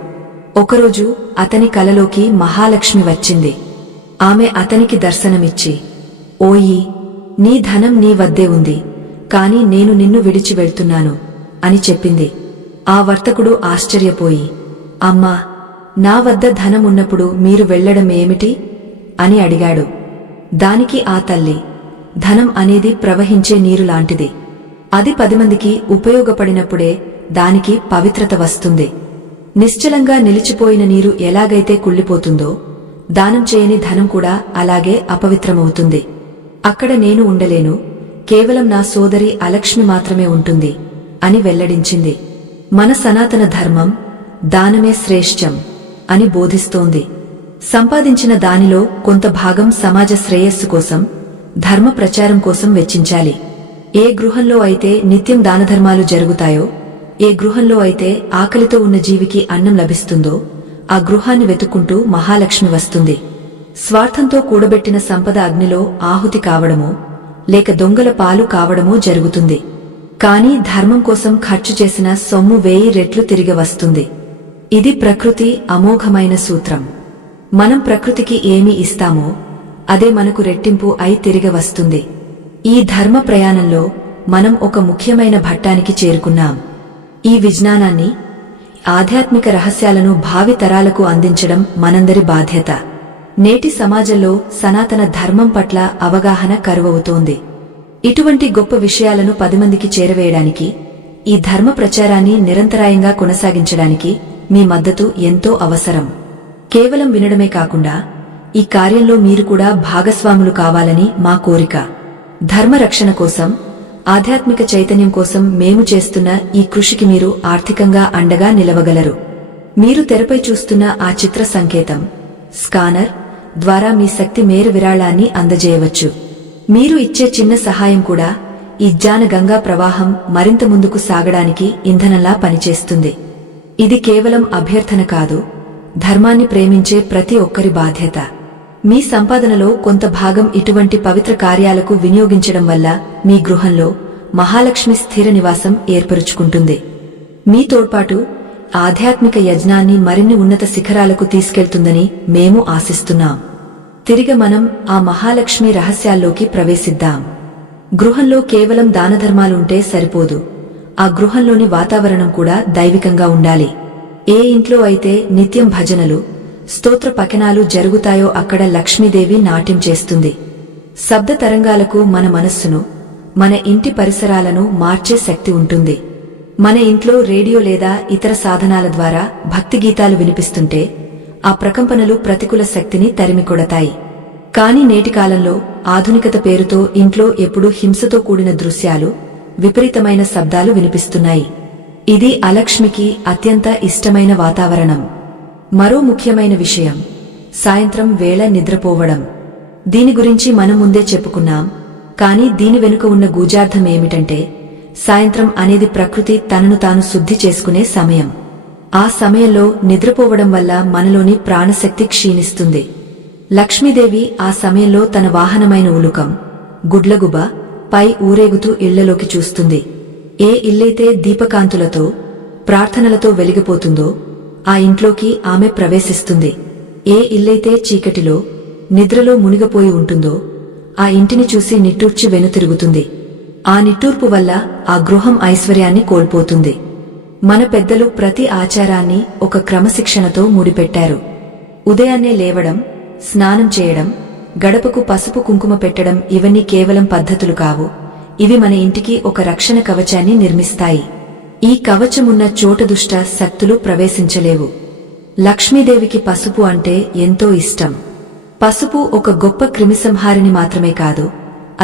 ఒకరోజు అతని కలలోకి మహాలక్ష్మి వచ్చింది. ఆమె అతనికి దర్శనమిచ్చి, ఓయి, నీ ధనం నీ వద్దే ఉంది, కాని నేను నిన్ను విడిచి వెళ్తున్నాను అని చెప్పింది. ఆ వర్తకుడు ఆశ్చర్యపోయి, అమ్మా, నా వద్ద ధనమున్నప్పుడు మీరు వెళ్లడం ఏమిటి అని అడిగాడు. దానికి ఆ తల్లి, ధనం అనేది ప్రవహించే నీరు లాంటిది. అది 10 మందికి ఉపయోగపడినప్పుడే దానికి పవిత్రత వస్తుంది. నిశ్చలంగా నిలిచిపోయిన నీరు ఎలాగైతే కుళ్ళిపోతుందో, దానం చేయని ధనం కూడా అలాగే అపవిత్రమవుతుంది. అక్కడ నేను ఉండలేను, కేవలం నా సోదరి అలక్ష్మి మాత్రమే ఉంటుంది అని వెల్లడించింది. మన సనాతన ధర్మం దానమే శ్రేష్టం అని బోధిస్తోంది. సంపాదించిన దానిలో కొంత భాగం సమాజ శ్రేయస్సు కోసం, ధర్మ ప్రచారం కోసం వెచ్చించాలి. ఏ గృహంలో అయితే నిత్యం దానధర్మాలు జరుగుతాయో, ఏ గృహంలో అయితే ఆకలితో ఉన్న జీవికి అన్నం లభిస్తుందో ఆ గృహాన్ని వెతుక్కుంటూ మహాలక్ష్మి వస్తుంది. స్వార్థంతో కూడబెట్టిన సంపద అగ్నిలో ఆహుతి కావడమో లేక దొంగల పాలు కావడమో జరుగుతుంది. కాని ధర్మం కోసం ఖర్చు చేసిన సొమ్ము 1000 రెట్లు తిరిగి వస్తుంది. ఇది ప్రకృతి అమోఘమైన సూత్రం. మనం ప్రకృతికి ఏమి ఇస్తామో అదే మనకు రెట్టింపు అయి తిరిగి వస్తుంది. ఈ ధర్మ ప్రయాణంలో మనం ఒక ముఖ్యమైన ఘట్టానికి చేరుకున్నాం. ఈ విజ్ఞానాన్ని, ఆధ్యాత్మిక రహస్యాలను భావి తరాలకు అందించడం మనందరి బాధ్యత. నేటి సమాజంలో సనాతన ధర్మం పట్ల అవగాహన కరువవుతోంది. ఇటువంటి గొప్ప విషయాలను 10 మందికి చేరవేయడానికి, ఈ ధర్మ ప్రచారాన్ని నిరంతరాయంగా కొనసాగించడానికి మీ మద్దతు ఎంతో అవసరం. కేవలం వినడమే కాకుండా ఈ కార్యంలో మీరు కూడా భాగస్వాములు కావాలని మా కోరిక. ధర్మ రక్షణ కోసం, ఆధ్యాత్మిక చైతన్యం కోసం మేము చేస్తున్న ఈ కృషికి మీరు ఆర్థికంగా అండగా నిలవగలరు. మీరు తెరపై చూస్తున్న ఆ చిత్ర సంకేతం, స్కానర్ ద్వారా మీ శక్తి మేర విరాళాన్ని అందజేయవచ్చు. మీరు ఇచ్చే చిన్న సహాయం కూడా ఈ జ్ఞాన గంగా ప్రవాహం మరింత ముందుకు సాగడానికి ఇంధనంలా పనిచేస్తుంది. ఇది కేవలం అభ్యర్థన కాదు, ధర్మాన్ని ప్రేమించే ప్రతి ఒక్కరి బాధ్యత. మీ సంపాదనలో కొంత భాగం ఇటువంటి పవిత్ర కార్యాలకు వినియోగించడం వల్ల మీ గృహంలో మహాలక్ష్మి స్థిర నివాసం ఏర్పరుచుకుంటుంది. మీ తోడ్పాటు ఆధ్యాత్మిక యజ్ఞాన్ని మరిన్ని ఉన్నత శిఖరాలకు తీసుకెళ్తుందని మేము ఆశిస్తున్నాం. తిరిగి మనం ఆ మహాలక్ష్మి రహస్యాల్లోకి ప్రవేశిద్దాం. గృహంలో కేవలం దానధర్మాలుంటే సరిపోదు, ఆ గృహంలోని వాతావరణం కూడా దైవికంగా ఉండాలి. ఏ ఇంట్లో అయితే నిత్యం భజనలు, స్తోత్ర పఠనాలు జరుగుతాయో అక్కడ లక్ష్మీదేవి నాట్యం చేస్తుంది. శబ్ద తరంగాలకు మన మనస్సును, మన ఇంటి పరిసరాలను మార్చే శక్తి ఉంటుంది. మన ఇంట్లో రేడియో లేదా ఇతర సాధనాల ద్వారా భక్తి గీతాలు వినిపిస్తుంటే ఆ ప్రకంపనలు ప్రతికూల శక్తిని తరిమికొడతాయి. కాని నేటి కాలంలో ఆధునికత పేరుతో ఇంట్లో ఎప్పుడూ హింసతో కూడిన దృశ్యాలు, విపరీతమైన శబ్దాలు వినిపిస్తున్నాయి. ఇది అలక్ష్మికి అత్యంత ఇష్టమైన వాతావరణం. మరో ముఖ్యమైన విషయం, సాయంత్రం వేళ నిద్రపోవడం. దీని గురించి మనం ముందే చెప్పుకున్నాం. కాని దీని వెనుక ఉన్న గూజార్థం ఏమిటంటే సాయంత్రం అనేది ప్రకృతి తనను తాను శుద్ధి చేసుకునే సమయం. ఆ సమయంలో నిద్రపోవడం వల్ల మనలోని ప్రాణశక్తి క్షీణిస్తుంది. లక్ష్మీదేవి ఆ సమయంలో తన వాహనమైన ఉలుకం గుడ్లగుబ పై ఊరేగుతూ ఇళ్లలోకి చూస్తుంది. ఏ ఇల్లైతే దీపకాంతులతో ప్రార్థనలతో వెలిగిపోతుందో ఆ ఇంట్లోకి ఆమె ప్రవేశిస్తుంది. ఏ ఇల్లైతే చీకటిలో నిద్రలో మునిగిపోయి ఉంటుందో ఆ ఇంటిని చూసి నిట్టూర్చి వెనుతిరుగుతుంది. ఆ నిట్టూర్పు వల్ల ఆ గృహం ఐశ్వర్యాన్ని కోల్పోతుంది. మన పెద్దలు ప్రతి ఆచారాన్ని ఒక క్రమశిక్షణతో ముడిపెట్టారు. ఉదయాన్నే లేవడం, స్నానం చేయడం, గడపకు పసుపు కుంకుమ పెట్టడం ఇవన్నీ కేవలం పద్ధతులు కావు. ఇవి మన ఇంటికి ఒక రక్షణ కవచాన్ని నిర్మిస్తాయి. ఈ కవచమున్న చోట దుష్ట శక్తులు ప్రవేశించలేవు. లక్ష్మీదేవికి పసుపు అంటే ఎంతో ఇష్టం. పసుపు ఒక గొప్ప క్రిమిసంహారిని మాత్రమే కాదు,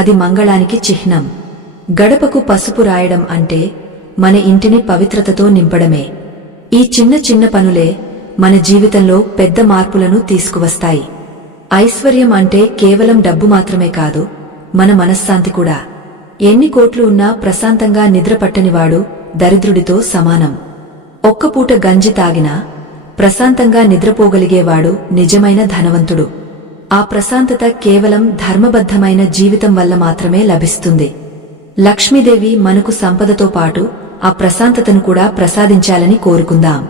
అది మంగళానికి చిహ్నం. గడపకు పసుపు రాయడం అంటే మన ఇంటిని పవిత్రతతో నింపడమే. ఈ చిన్న చిన్న పనులే మన జీవితంలో పెద్ద మార్పులను తీసుకువస్తాయి. ఐశ్వర్యం అంటే కేవలం డబ్బు మాత్రమే కాదు, మన మనశ్శాంతి కూడా. ఎన్ని కోట్లు ఉన్నా ప్రశాంతంగా నిద్రపట్టనివాడు దరిద్రుడితో సమానం. ఒక్కపూట గంజి తాగినా ప్రశాంతంగా నిద్రపోగలిగేవాడు నిజమైన ధనవంతుడు. ఆ ప్రశాంతత కేవలం ధర్మబద్ధమైన జీవితం వల్ల మాత్రమే లభిస్తుంది. లక్ష్మీదేవి మనకు సంపదతో పాటు ఆ ప్రశాంతతను కూడా ప్రసాదించాలని కోరుకుందాం.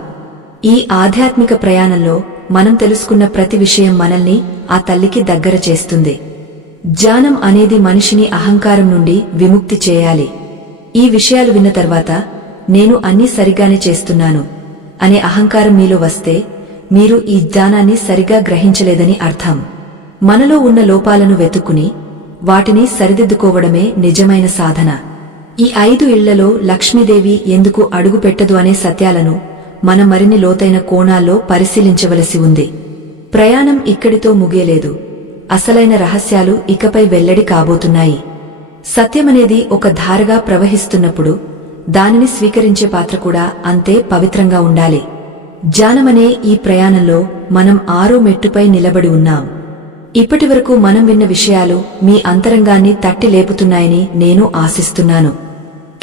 ఈ ఆధ్యాత్మిక ప్రయాణంలో మనం తెలుసుకున్న ప్రతి విషయం మనల్ని ఆ తల్లికి దగ్గర చేస్తుంది. జ్ఞానం అనేది మనిషిని అహంకారం నుండి విముక్తి చేయాలి. ఈ విషయాలు విన్న తర్వాత నేను అన్నీ సరిగానే చేస్తున్నాను అనే అహంకారం మీలో వస్తే మీరు ఈ జ్ఞానాన్ని సరిగా గ్రహించలేదని అర్థం. మనలో ఉన్న లోపాలను వెతుక్కుని వాటిని సరిదిద్దుకోవడమే నిజమైన సాధన. ఈ 5 ఇళ్లలో లక్ష్మీదేవి ఎందుకు అడుగు పెట్టదు అనే సత్యాలను మనం మరిన్ని లోతైన కోణాల్లో పరిశీలించవలసి ఉంది. ప్రయాణం ఇక్కడితో ముగియలేదు. అసలైన రహస్యాలు ఇకపై వెల్లడి కాబోతున్నాయి. సత్యమనేది ఒక ధారగా ప్రవహిస్తున్నప్పుడు దానిని స్వీకరించే పాత్ర కూడా అంతే పవిత్రంగా ఉండాలి. జ్ఞానమనే ఈ ప్రయాణంలో మనం 6వ మెట్టుపై నిలబడి ఉన్నాం. ఇప్పటివరకు మనం విన్న విషయాలు మీ అంతరంగాన్ని తట్టి లేపుతున్నాయని నేను ఆశిస్తున్నాను.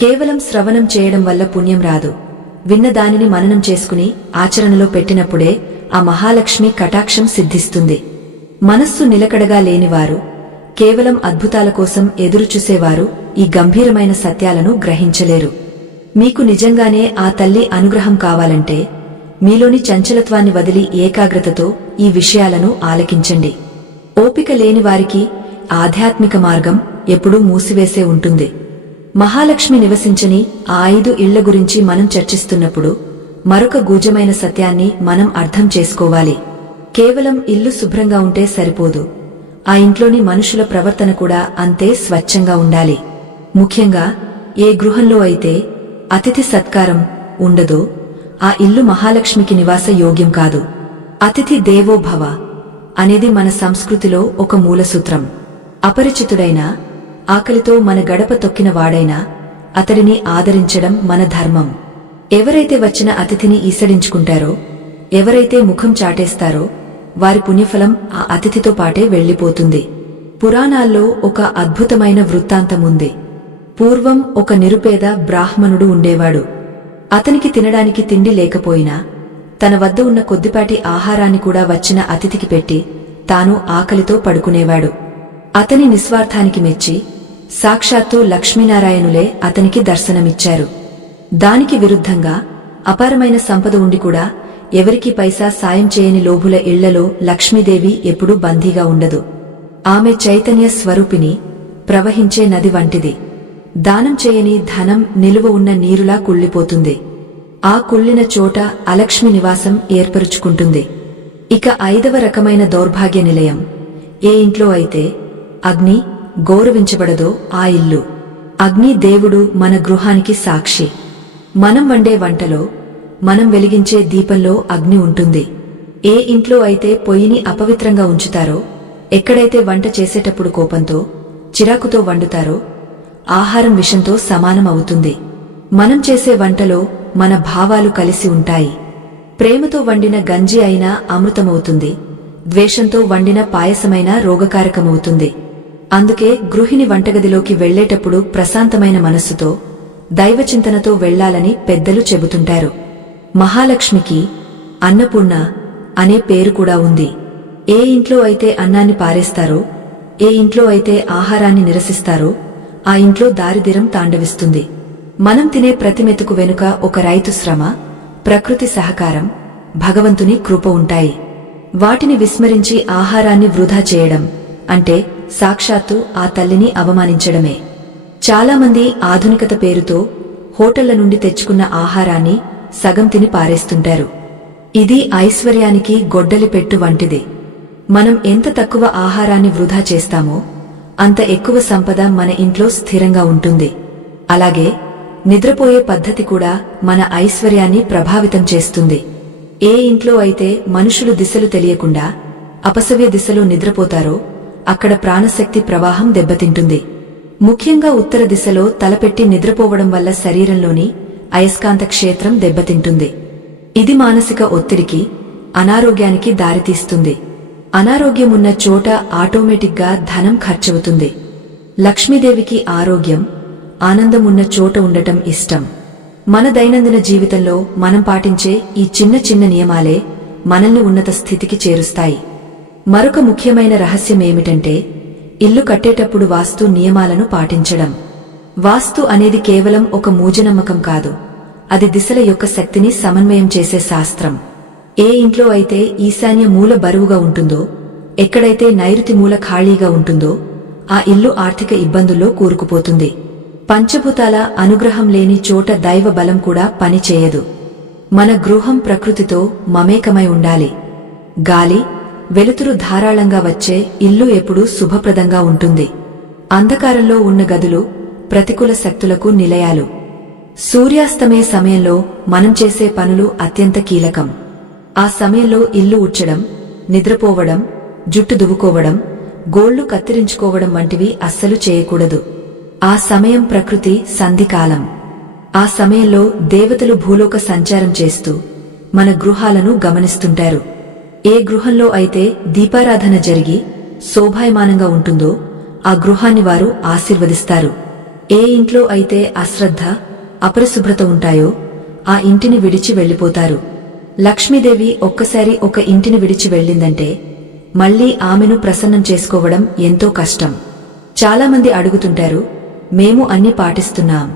కేవలం శ్రవణం చేయడం వల్ల పుణ్యం రాదు. విన్న దానిని మననం చేసుకుని ఆచరణలో పెట్టినప్పుడే ఆ మహాలక్ష్మి కటాక్షం సిద్ధిస్తుంది. మనస్సు నిలకడగా లేనివారు, కేవలం అద్భుతాల కోసం ఎదురుచూసేవారు ఈ గంభీరమైన సత్యాలను గ్రహించలేరు. మీకు నిజంగానే ఆ తల్లి అనుగ్రహం కావాలంటే మీలోని చంచలత్వాన్ని వదిలి ఏకాగ్రతతో ఈ విషయాలను ఆలకించండి. ఓపిక లేనివారికి ఆధ్యాత్మిక మార్గం ఎప్పుడూ మూసివేసే ఉంటుంది. మహాలక్ష్మి నివసించని ఆ 5 ఇళ్ల గురించి మనం చర్చిస్తున్నప్పుడు మరొక గూజమైన సత్యాన్ని మనం అర్థం చేసుకోవాలి. కేవలం ఇల్లు శుభ్రంగా ఉంటే సరిపోదు, ఆ ఇంట్లోని మనుషుల ప్రవర్తన కూడా అంతే స్వచ్ఛంగా ఉండాలి. ముఖ్యంగా ఏ గృహంలో అయితే అతిథి సత్కారం ఉండదో ఆ ఇల్లు మహాలక్ష్మికి నివాస యోగ్యం కాదు. అతిథి దేవో భవ అనేది మన సంస్కృతిలో ఒక మూలసూత్రం. అపరిచితుడైనా, ఆకలితో మన గడప తొక్కిన వాడైనా అతడిని ఆదరించడం మన ధర్మం. ఎవరైతే వచ్చిన అతిథిని ఈసడించుకుంటారో, ఎవరైతే ముఖం చాటేస్తారో వారి పుణ్యఫలం ఆ అతిథితో పాటే వెళ్లిపోతుంది. పురాణాల్లో ఒక అద్భుతమైన వృత్తాంతముంది. పూర్వం ఒక నిరుపేద బ్రాహ్మణుడు ఉండేవాడు. అతనికి తినడానికి తిండి లేకపోయినా తన వద్ద ఉన్న కొద్దిపాటి ఆహారాన్ని కూడా వచ్చిన అతిథికి పెట్టి తాను ఆకలితో పడుకునేవాడు. అతని నిస్వార్థానికి మెచ్చి సాక్షాత్తు లక్ష్మీనారాయణులే అతనికి దర్శనమిచ్చారు. దానికి విరుద్ధంగా అపారమైన సంపద ఉండి కూడా ఎవరికీ పైసా సాయం చేయని లోభుల ఇళ్లలో లక్ష్మీదేవి ఎప్పుడూ బందీగా ఉండదు. ఆమె చైతన్య స్వరూపిణి, ప్రవహించే నది వంటిది. దానం చేయని ధనం నిలువ ఉన్న నీరులా కుళ్ళిపోతుంది. ఆ కుళ్ళిన చోట అలక్ష్మి నివాసం ఏర్పరుచుకుంటుంది. ఇక 5వ రకమైన దౌర్భాగ్య నిలయం. ఏ ఇంట్లో అయితే అగ్ని గౌరవించబడదో ఆ ఇల్లు. అగ్ని దేవుడు మన గృహానికి సాక్షి. మనం వండే వంటలో, మనం వెలిగించే దీపంలో అగ్ని ఉంటుంది. ఏ ఇంట్లో అయితే పొయ్యిని అపవిత్రంగా ఉంచుతారో, ఎక్కడైతే వంట చేసేటప్పుడు కోపంతో, చిరాకుతో వండుతారో ఆహారం విషంతో సమానం అవుతుంది. మనం చేసే వంటలో మన భావాలు కలిసి ఉంటాయి. ప్రేమతో వండిన గంజి అయినా అమృతమవుతుంది, ద్వేషంతో వండిన పాయసమైనా రోగకారకమవుతుంది. అందుకే గృహిణి వంటగదిలోకి వెళ్లేటప్పుడు ప్రశాంతమైన మనస్సుతో దైవచింతనతో వెళ్లాలని పెద్దలు చెబుతుంటారు. మహాలక్ష్మికి అన్నపూర్ణ అనే పేరు కూడా ఉంది. ఏ ఇంట్లో అయితే అన్నాన్ని పారేస్తారో, ఏ ఇంట్లో అయితే ఆహారాన్ని నిరసిస్తారో ఆ ఇంట్లో దారిద్ర్యం తాండవిస్తుంది. మనం తినే ప్రతి మెతుకు వెనుక ఒక రైతు శ్రమ, ప్రకృతి సహకారం, భగవంతుని కృప ఉంటాయి. వాటిని విస్మరించి ఆహారాన్ని వృధా చేయడం అంటే సాక్షాత్తు ఆ తల్లిని అవమానించడమే. చాలామంది ఆధునికత పేరుతో హోటళ్ల నుండి తెచ్చుకున్న ఆహారాన్ని సగం తిని పారేస్తుంటారు. ఇది ఐశ్వర్యానికి గొడ్డలి పెట్టు వంటిది. మనం ఎంత తక్కువ ఆహారాన్ని వృధా చేస్తామో అంత ఎక్కువ సంపద మన ఇంట్లో స్థిరంగా ఉంటుంది. అలాగే నిద్రపోయే పద్ధతి కూడా మన ఐశ్వర్యాన్ని ప్రభావితం చేస్తుంది. ఏ ఇంట్లో అయితే మనుషులు దిశలు తెలియకుండా అపసవ్య దిశలో నిద్రపోతారో అక్కడ ప్రాణశక్తి ప్రవాహం దెబ్బతింటుంది. ముఖ్యంగా ఉత్తర దిశలో తలపెట్టి నిద్రపోవడం వల్ల శరీరంలోని అయస్కాంత క్షేత్రం దెబ్బతింటుంది. ఇది మానసిక ఒత్తిడికి, అనారోగ్యానికి దారితీస్తుంది. అనారోగ్యమున్న చోట ఆటోమేటిక్గా ధనం ఖర్చవుతుంది. లక్ష్మీదేవికి ఆరోగ్యం, ఆనందమున్న చోట ఉండటం ఇష్టం. మన దైనందిన జీవితంలో మనం పాటించే ఈ చిన్న చిన్న నియమాలే మనల్ని ఉన్నత స్థితికి చేరుస్తాయి. మరొక ముఖ్యమైన రహస్యమేమిటంటే ఇల్లు కట్టేటప్పుడు వాస్తు నియమాలను పాటించడం. వాస్తు అనేది కేవలం ఒక మూఢనమ్మకం కాదు, అది దిశల యొక్క శక్తిని సమన్వయం చేసే శాస్త్రం. ఏ ఇంట్లో అయితే ఈశాన్య మూల బరువుగా ఉంటుందో, ఎక్కడైతే నైరుతి మూల ఖాళీగా ఉంటుందో ఆ ఇల్లు ఆర్థిక ఇబ్బందుల్లో కూరుకుపోతుంది. పంచభూతాల అనుగ్రహం లేని చోట దైవ బలం కూడా పనిచేయదు. మన గృహం ప్రకృతితో మమేకమై ఉండాలి. గాలి, వెలుతురు ధారాళంగా వచ్చే ఇల్లు ఎప్పుడూ శుభప్రదంగా ఉంటుంది. అంధకారంలో ఉన్న గదులు ప్రతికూల శక్తులకు నిలయాలు. సూర్యాస్తమయ సమయంలో మనం చేసే పనులు అత్యంత కీలకం. ఆ సమయంలో ఇల్లు ఊడ్చడం, నిద్రపోవడం, జుట్టు దువ్వుకోవడం, గోళ్లు కత్తిరించుకోవడం వంటివి అస్సలు చేయకూడదు. ఆ సమయం ప్రకృతి సంధికాలం. ఆ సమయంలో దేవతలు భూలోక సంచారం చేస్తూ మన గృహాలను గమనిస్తుంటారు. ఏ గృహంలో అయితే దీపారాధన జరిగి శోభాయమానంగా ఉంటుందో ఆ గృహాన్ని వారు ఆశీర్వదిస్తారు. ఏ ఇంట్లో అయితే అశ్రద్ధ, అపరిశుభ్రత ఉంటాయో ఆ ఇంటిని విడిచి వెళ్లిపోతారు. లక్ష్మీదేవి ఒక్కసారి ఒక ఇంటిని విడిచి వెళ్ళిందంటే మళ్లీ ఆమెను ప్రసన్నం చేసుకోవడం ఎంతో కష్టం. చాలామంది అడుగుతుంటారు, మేము అన్ని పాటిస్తున్నాం,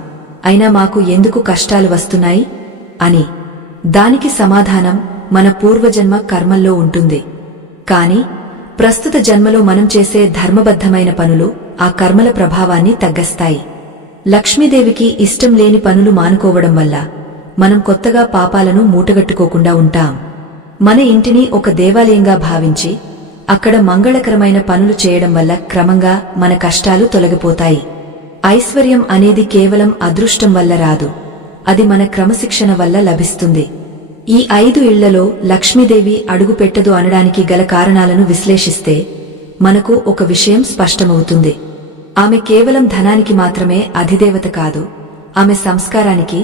అయినా మాకు ఎందుకు కష్టాలు వస్తున్నాయి అని. దానికి సమాధానం మన పూర్వజన్మ కర్మల్లో ఉంటుంది. కాని ప్రస్తుత జన్మలో మనం చేసే ధర్మబద్ధమైన పనులు ఆ కర్మల ప్రభావాన్ని తగ్గస్తాయి. లక్ష్మీదేవికి ఇష్టం లేని పనులు మానుకోవడం వల్ల మనం కొత్తగా పాపాలను మూటగట్టుకోకుండా ఉంటాం. మన ఇంటిని ఒక దేవాలయంగా భావించి అక్కడ మంగళకరమైన పనులు చేయడం వల్ల క్రమంగా మన కష్టాలు తొలగిపోతాయి. ఐశ్వర్యం అనేది కేవలం అదృష్టం వల్ల రాదు, అది మన క్రమశిక్షణ వల్ల లభిస్తుంది. ఈ 5 ఇళ్లలో లక్ష్మీదేవి అడుగుపెట్టదు అనడానికి గల కారణాలను విశ్లేషిస్తే మనకు ఒక విషయం స్పష్టమవుతుంది. ఆమె కేవలం ధనానికి మాత్రమే అధిదేవత కాదు, ఆమె సంస్కారానికి,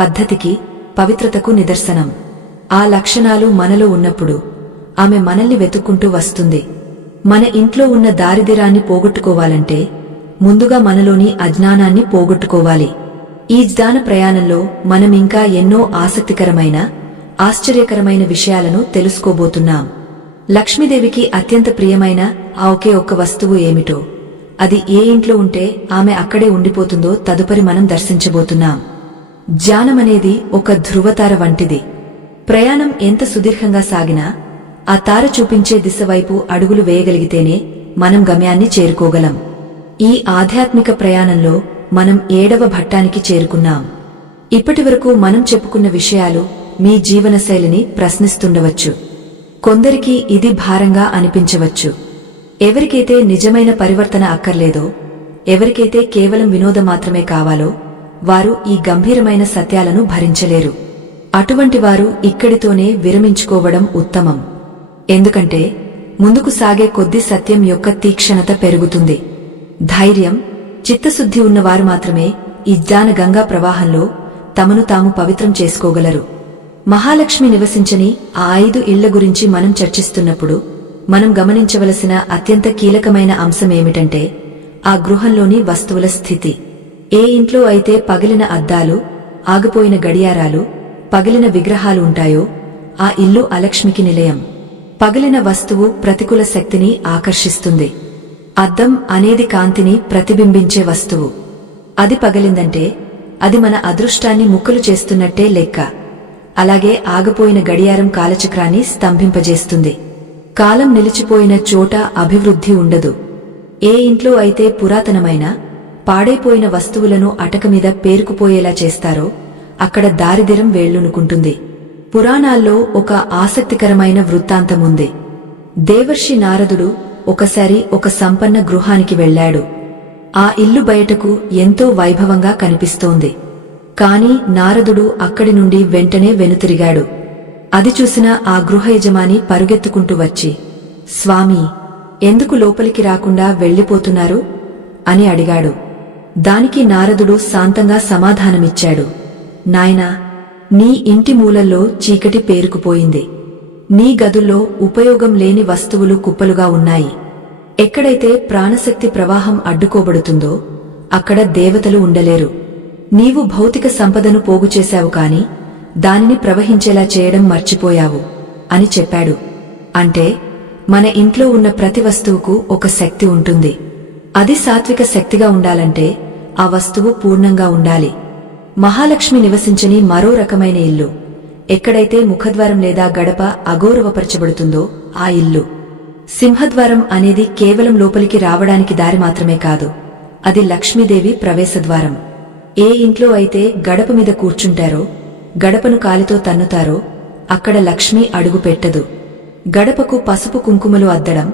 పద్ధతికి, పవిత్రతకు నిదర్శనం. ఆ లక్షణాలు మనలో ఉన్నప్పుడు ఆమె మనల్ని వెతుక్కుంటూ వస్తుంది. మన ఇంట్లో ఉన్న దారిద్ర్యాన్ని పోగొట్టుకోవాలంటే ముందుగా మనలోని అజ్ఞానాన్ని పోగొట్టుకోవాలి. ఈ జ్ఞాన ప్రయాణంలో మనం ఇంకా ఎన్నో ఆసక్తికరమైన, ఆశ్చర్యకరమైన విషయాలను తెలుసుకోబోతున్నాం. లక్ష్మీదేవికి అత్యంత ప్రియమైన ఆ ఒకే ఒక్క వస్తువు ఏమిటో, అది ఏ ఇంట్లో ఉంటే ఆమె అక్కడే ఉండిపోతుందో తదుపరి మనం దర్శించబోతున్నాం. ధ్యానమనేది ఒక ధృవతార వంటిది. ప్రయాణం ఎంత సుదీర్ఘంగా సాగినా ఆ తార చూపించే దిశ వైపు అడుగులు వేయగలిగితేనే మనం గమ్యాన్ని చేరుకోగలం. ఈ ఆధ్యాత్మిక ప్రయాణంలో మనం 7వ ఘట్టానికి చేరుకున్నాం. ఇప్పటివరకు మనం చెప్పుకున్న విషయాలు మీ జీవనశైలిని ప్రశ్నిస్తుండవచ్చు. కొందరికి ఇది భారంగా అనిపించవచ్చు. ఎవరికైతే నిజమైన పరివర్తన అక్కర్లేదో, ఎవరికైతే కేవలం వినోదం మాత్రమే కావాలో వారు ఈ గంభీరమైన సత్యాలను భరించలేరు. అటువంటి వారు ఇక్కడితోనే విరమించుకోవడం ఉత్తమం. ఎందుకంటే ముందుకు సాగే కొద్దీ సత్యం యొక్క తీక్షణత పెరుగుతుంది. ధైర్యం, చిత్తశుద్ధి ఉన్నవారు మాత్రమే ఈ జ్ఞాన గంగా ప్రవాహంలో తమను తాము పవిత్రం చేసుకోగలరు. మహాలక్ష్మి నివసించని ఆ 5 ఇళ్ల గురించి మనం చర్చిస్తున్నప్పుడు మనం గమనించవలసిన అత్యంత కీలకమైన అంశమేమిటంటే, లక్ష్మీదేవి ఎక్కడ నివసించాలి, ఏ ఇంట్లో నివసించాలి, ఏ ఇంట్లో అయితే లక్ష్మీదేవి నివసించదో ఆ ఇంటిని మనం ఎలా గుర్తించాలి. ఆ గృహంలోని వస్తువుల స్థితి. ఏ ఇంట్లో అయితే పగిలిన అద్దాలు, ఆగిపోయిన గడియారాలు, పగిలిన విగ్రహాలు ఉంటాయో ఆ ఇల్లు అలక్ష్మికి నిలయం. పగిలిన వస్తువు ప్రతికూల శక్తిని ఆకర్షిస్తుంది. అద్దం అనేది కాంతిని ప్రతిబింబించే వస్తువు. అది పగిలిందంటే అది మన అదృష్టాన్ని ముక్కలు చేస్తున్నట్టే లెక్క. అలాగే ఆగిపోయిన గడియారం కాలచక్రాన్ని స్తంభింపజేస్తుంది. కాలం నిలిచిపోయిన చోట అభివృద్ధి ఉండదు. ఏ ఇంట్లో అయితే పురాతనమైన, పాడైపోయిన వస్తువులను అటకమీద పేరుకుపోయేలా చేస్తారో అక్కడ దారిద్ర్యం వేళ్లునుకుంటుంది. పురాణాల్లో ఒక ఆసక్తికరమైన వృత్తాంతముంది. దేవర్షి నారదుడు ఒకసారి ఒక సంపన్న గృహానికి వెళ్లాడు. ఆ ఇల్లు బయటకు ఎంతో వైభవంగా కనిపిస్తోంది. కాని నారదుడు అక్కడి నుండి వెంటనే వెనుతిరిగాడు. అది చూసిన ఆ గృహ యజమాని పరుగెత్తుకుంటూ వచ్చి, స్వామీ, ఎందుకు లోపలికి రాకుండా వెళ్ళిపోతున్నారు అని అడిగాడు. దానికి నారదుడు శాంతంగా సమాధానమిచ్చాడు. నాయనా, నీ ఇంటి మూలల్లో చీకటి పేరుకుపోయింది. నీ గదుల్లో ఉపయోగం లేని వస్తువులు కుప్పలుగా ఉన్నాయి. ఎక్కడైతే ప్రాణశక్తి ప్రవాహం అడ్డుకోబడుతుందో అక్కడ దేవతలు ఉండలేరు. నీవు భౌతిక సంపదను పోగుచేశావు కాని దానిని ప్రవహించేలా చేయడం మర్చిపోయావు అని చెప్పాడు. అంటే మన ఇంట్లో ఉన్న ప్రతి వస్తువుకు ఒక శక్తి ఉంటుంది. అది సాత్విక శక్తిగా ఉండాలంటే ఆ వస్తువు పూర్ణంగా ఉండాలి. మహాలక్ష్మి నివసించని మరో రకమైన ఇల్లు. ఎక్కడైతే ముఖద్వారం లేదా గడప అగౌరవపరచబడుతుందో ఆ ఇల్లు. సింహద్వారం అనేది కేవలం లోపలికి రావడానికి దారి మాత్రమే కాదు, అది లక్ష్మీదేవి ప్రవేశద్వారం. ఏ ఇంట్లో అయితే గడప మీద కూర్చుంటారో, గడపను కాలితో తన్నుతారో అక్కడ లక్ష్మి అడుగు పెట్టదు. గడపకు పసుపు కుంకుమలు అద్దడం,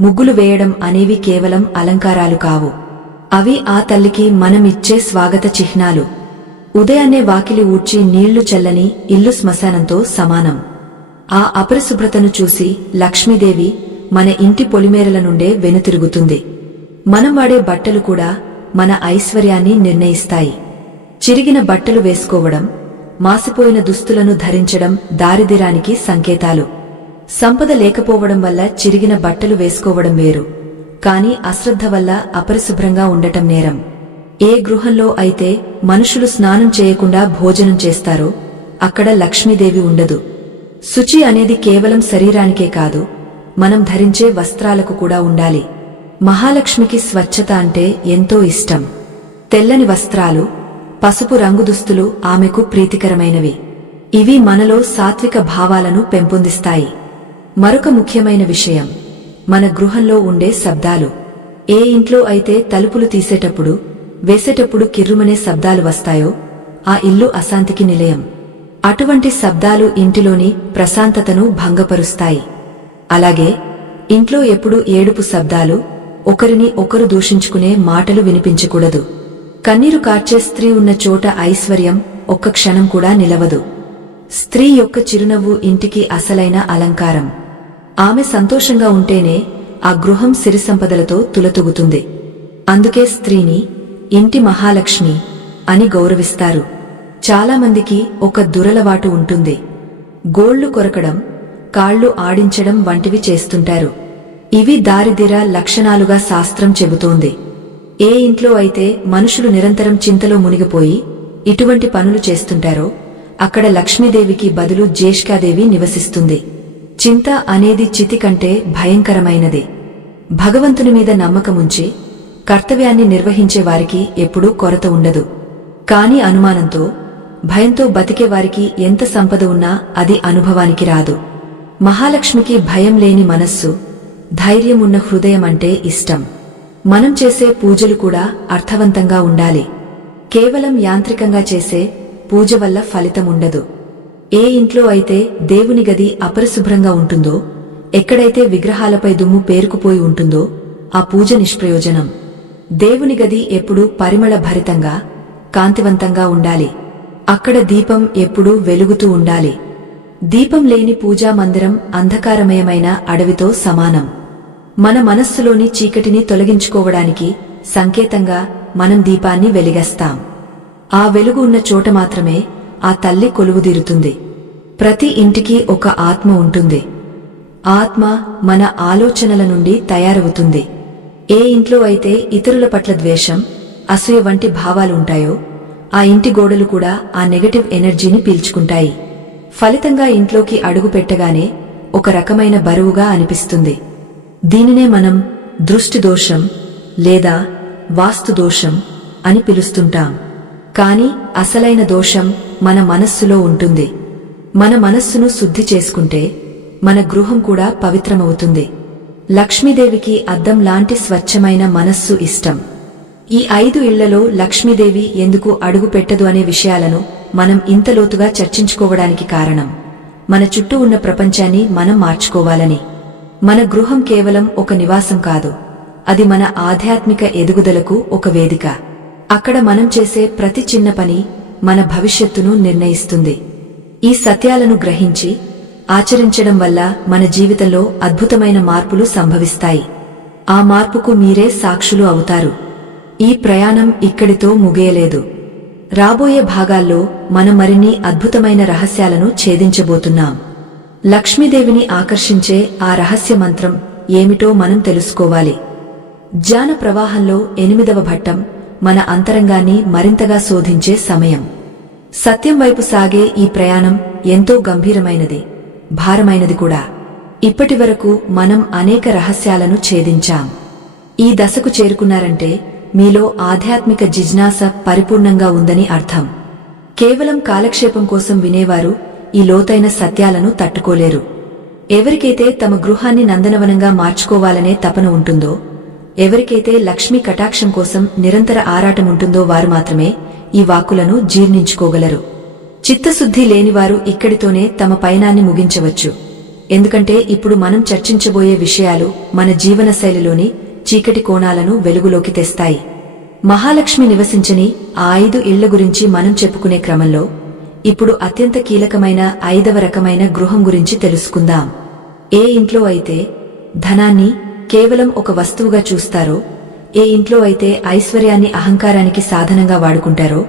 ముగ్గులు వేయడం అనేవి కేవలం అలంకారాలు కావు. అవి ఆ తల్లికి మనమిచ్చే స్వాగత చిహ్నాలు. ఉదయాన్నే వాకిలి ఊడ్చి నీళ్లు చల్లని ఇల్లు శ్మశానంతో సమానం. ఆ అపరిశుభ్రతను చూసి లక్ష్మీదేవి మన ఇంటి పొలిమేరల నుండే వెనుతిరుగుతుంది. మనం వాడే బట్టలు కూడా మన ఐశ్వర్యాన్ని నిర్ణయిస్తాయి. చిరిగిన బట్టలు వేసుకోవడం, మాసిపోయిన దుస్తులను ధరించడం దారిద్ర్యానికి సంకేతాలు. సంపద లేకపోవడం వల్ల చిరిగిన బట్టలు వేసుకోవడం వేరు, కాని అశ్రద్ధ వల్ల అపరిశుభ్రంగా ఉండటం నేరం. ఏ గృహంలో అయితే మనుషులు స్నానం చేయకుండా భోజనం చేస్తారో అక్కడ లక్ష్మీదేవి ఉండదు. శుచి అనేది కేవలం శరీరానికే కాదు, మనం ధరించే వస్త్రాలకు కూడా ఉండాలి. మహాలక్ష్మికి స్వచ్ఛత అంటే ఎంతో ఇష్టం. తెల్లని వస్త్రాలు, పసుపు రంగు దుస్తులు ఆమెకు ప్రీతికరమైనవి. ఇవి మనలో సాత్విక భావాలను పెంపొందిస్తాయి. మరొక ముఖ్యమైన విషయం, మన గృహంలో ఉండే శబ్దాలు. ఏ ఇంట్లో అయితే తలుపులు తీసేటప్పుడు, వేసేటప్పుడు కిర్రుమనే శబ్దాలు వస్తాయో ఆ ఇల్లు అశాంతికి నిలయం. అటువంటి శబ్దాలు ఇంటిలోని ప్రశాంతతను భంగపరుస్తాయి. అలాగే ఇంట్లో ఎప్పుడూ ఏడుపు శబ్దాలు, ఒకరిని ఒకరు దూషించుకునే మాటలు వినిపించకూడదు. కన్నీరు కార్చే స్త్రీ ఉన్న చోట ఐశ్వర్యం ఒక్క క్షణం కూడా నిలవదు. స్త్రీ యొక్క చిరునవ్వు ఇంటికి అసలైన అలంకారం. ఆమె సంతోషంగా ఉంటేనే ఆ గృహం సిరిసంపదలతో తులతూగుతుంది. అందుకే స్త్రీని ఇంటి మహాలక్ష్మి అని గౌరవిస్తారు. చాలామందికి ఒక దురలవాటు ఉంటుంది. గోళ్లు కొరకడం, కాళ్లు ఆడించడం వంటివి చేస్తుంటారు. ఇవి దారిద్ర్య లక్షణాలుగా శాస్త్రం చెబుతోంది. ఏ ఇంట్లో అయితే మనుషులు నిరంతరం చింతలో మునిగిపోయి ఇటువంటి పనులు చేస్తుంటారో అక్కడ లక్ష్మీదేవికి బదులు జ్యేష్ఠాదేవి నివసిస్తుంది. చింత అనేది చితి కంటే భయంకరమైనది. భగవంతుని మీద నమ్మకముంచి కర్తవ్యాన్ని నిర్వహించే వారికి ఎప్పుడూ కొరత ఉండదు. కాని అనుమానంతో, భయంతో బతికేవారికి ఎంత సంపద ఉన్నా అది అనుభవానికి రాదు. మహాలక్ష్మికి భయం లేని మనస్సు, ధైర్యం ఉన్న హృదయం అంటే ఇష్టం. మనం చేసే పూజలు కూడా అర్థవంతంగా ఉండాలి. కేవలం యాంత్రికంగా చేసే పూజ వల్ల ఫలితముండదు. ఏ ఇంట్లో అయితే దేవుని గది అపరిశుభ్రంగా ఉంటుందో, ఎక్కడైతే విగ్రహాలపై దుమ్ము పేరుకుపోయి ఉంటుందో ఆ పూజ నిష్ప్రయోజనం. దేవుని గది ఎప్పుడూ పరిమళ భరితంగా, కాంతివంతంగా ఉండాలి. అక్కడ దీపం ఎప్పుడూ వెలుగుతూ ఉండాలి. దీపం లేని పూజా మందిరం అంధకారమయమైన అడవితో సమానం. మన మనస్సులోని చీకటిని తొలగించుకోవడానికి సంకేతంగా మనం దీపాన్ని వెలిగేస్తాం. ఆ వెలుగు ఉన్న చోట మాత్రమే ఆ తల్లి కొలువుదీరుతుంది. ప్రతి ఇంటికి ఒక ఆత్మ ఉంటుంది. ఆత్మ మన ఆలోచనల నుండి తయారవుతుంది. ఏ ఇంట్లో అయితే ఇతరుల పట్ల ద్వేషం, అసూయ వంటి భావాలుంటాయో ఆ ఇంటి గోడలు కూడా ఆ నెగటివ్ ఎనర్జీని పీల్చుకుంటాయి. ఫలితంగా ఇంట్లోకి అడుగు పెట్టగానే ఒక రకమైన బరువుగా అనిపిస్తుంది. దీనినే మనం దృష్టి దోషం లేదా వాస్తు దోషం అని పిలుస్తుంటాం. కాని అసలైన దోషం మన మనస్సులో ఉంటుంది. మన మనస్సును శుద్ధి చేసుకుంటే మన గృహం కూడా పవిత్రమవుతుంది. లక్ష్మీదేవికి అద్దం లాంటి స్వచ్ఛమైన మనస్సు ఇష్టం. ఈ 5 ఇళ్లలో లక్ష్మీదేవి ఎందుకు అడుగు పెట్టదు అనే విషయాలను మనం ఇంత లోతుగా చర్చించుకోవడానికి కారణం మన చుట్టూ ఉన్న ప్రపంచాన్ని మనం మార్చుకోవాలని. మన గృహం కేవలం ఒక నివాసం కాదు, అది మన ఆధ్యాత్మిక ఎదుగుదలకు ఒక వేదిక. అక్కడ మనం చేసే ప్రతి చిన్న పని మన భవిష్యత్తును నిర్ణయిస్తుంది. ఈ సత్యాలను గ్రహించి ఆచరించడం వల్ల మన జీవితంలో అద్భుతమైన మార్పులు సంభవిస్తాయి. ఆ మార్పుకు మీరే సాక్షులు అవుతారు. ఈ ప్రయాణం ఇక్కడితో ముగియలేదు. రాబోయే భాగాల్లో మనం మరిన్ని అద్భుతమైన రహస్యాలను ఛేదించబోతున్నాం. లక్ష్మీదేవిని ఆకర్షించే ఆ రహస్య మంత్రం ఏమిటో మనం తెలుసుకోవాలి. జ్ఞాన ప్రవాహంలో 8వ ఘట్టం మన అంతరంగాన్ని మరింతగా శోధించే సమయం. సత్యం వైపు సాగే ఈ ప్రయాణం ఎంతో గంభీరమైనది, భారమైనది కూడా. ఇప్పటివరకు మనం అనేక రహస్యాలను ఛేదించాం. ఈ దశకు చేరుకున్నారంటే మీలో ఆధ్యాత్మిక జిజ్ఞాస పరిపూర్ణంగా ఉందని అర్థం. కేవలం కాలక్షేపం కోసం వినేవారు ఈ లోతైన సత్యాలను తట్టుకోలేరు. ఎవరికైతే తమ గృహాన్ని నందనవనంగా మార్చుకోవాలనే తపన ఉంటుందో, ఎవరికైతే లక్ష్మీ కటాక్షం కోసం నిరంతర ఆరాటముంటుందో వారు మాత్రమే ఈ వాక్కులను జీర్ణించుకోగలరు. చిత్తశుద్ధి లేనివారు ఇక్కడితోనే తమ పయనాన్ని ముగించవచ్చు. ఎందుకంటే ఇప్పుడు మనం చర్చించబోయే విషయాలు మన జీవనశైలిలోని చీకటి కోణాలను వెలుగులోకి తెస్తాయి. మహాలక్ష్మి నివసించని ఆ 5 ఇళ్ల గురించి మనం చెప్పుకునే క్రమంలో ఇప్పుడు అత్యంత కీలకమైన 5వ రకమైన గృహం గురించి తెలుసుకుందాం. ఏ ఇంట్లో అయితే ధనాన్ని కేవలం ఒక వస్తువుగా చూస్తారో, ఏ ఇంట్లో అయితే ఐశ్వర్యాన్ని అహంకారానికి సాధనంగా వాడుకుంటారో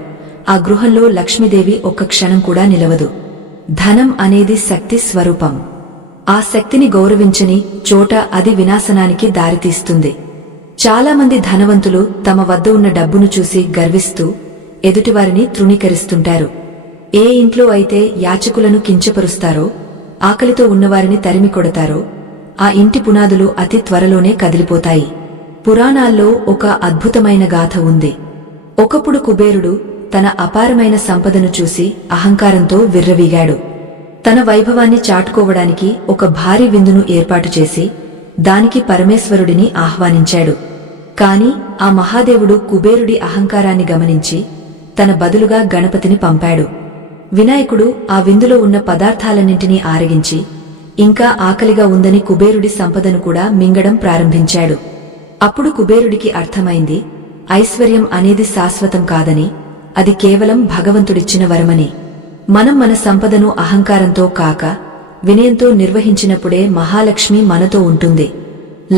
ఆ గృహంలో లక్ష్మీదేవి ఒక్క క్షణం కూడా నిలవదు. ధనం అనేది శక్తి స్వరూపం. ఆ శక్తిని గౌరవించని చోట అది వినాశనానికి దారితీస్తుంది. చాలామంది ధనవంతులు తమ వద్ద ఉన్న డబ్బును చూసి గర్విస్తూ ఎదుటివారిని తృణీకరిస్తుంటారు. ఏ ఇంట్లో అయితే యాచకులను కించపరుస్తారో, ఆకలితో ఉన్నవారిని తరిమి కొడతారో ఆ ఇంటి పునాదులు అతి త్వరలోనే కదిలిపోతాయి. పురాణాల్లో ఒక అద్భుతమైన గాథ ఉంది. ఒకప్పుడు కుబేరుడు తన అపారమైన సంపదను చూసి అహంకారంతో విర్రవీగాడు. తన వైభవాన్ని చాటుకోవడానికి ఒక భారీ విందును ఏర్పాటు చేసి దానికి పరమేశ్వరుడిని ఆహ్వానించాడు. కాని ఆ మహాదేవుడు కుబేరుడి అహంకారాన్ని గమనించి తన బదులుగా గణపతిని పంపాడు. వినాయకుడు ఆ విందులో ఉన్న పదార్థాలన్నింటినీ ఆరగించి ఇంకా ఆకలిగా ఉందని కుబేరుడి సంపదను కూడా మింగడం ప్రారంభించాడు. అప్పుడు కుబేరుడికి అర్థమైంది, ఐశ్వర్యం అనేది శాశ్వతం కాదని, అది కేవలం భగవంతుడిచ్చిన వరమని. మనం మన సంపదను అహంకారంతో కాక వినయంతో నిర్వహించినప్పుడే మహాలక్ష్మి మనతో ఉంటుంది.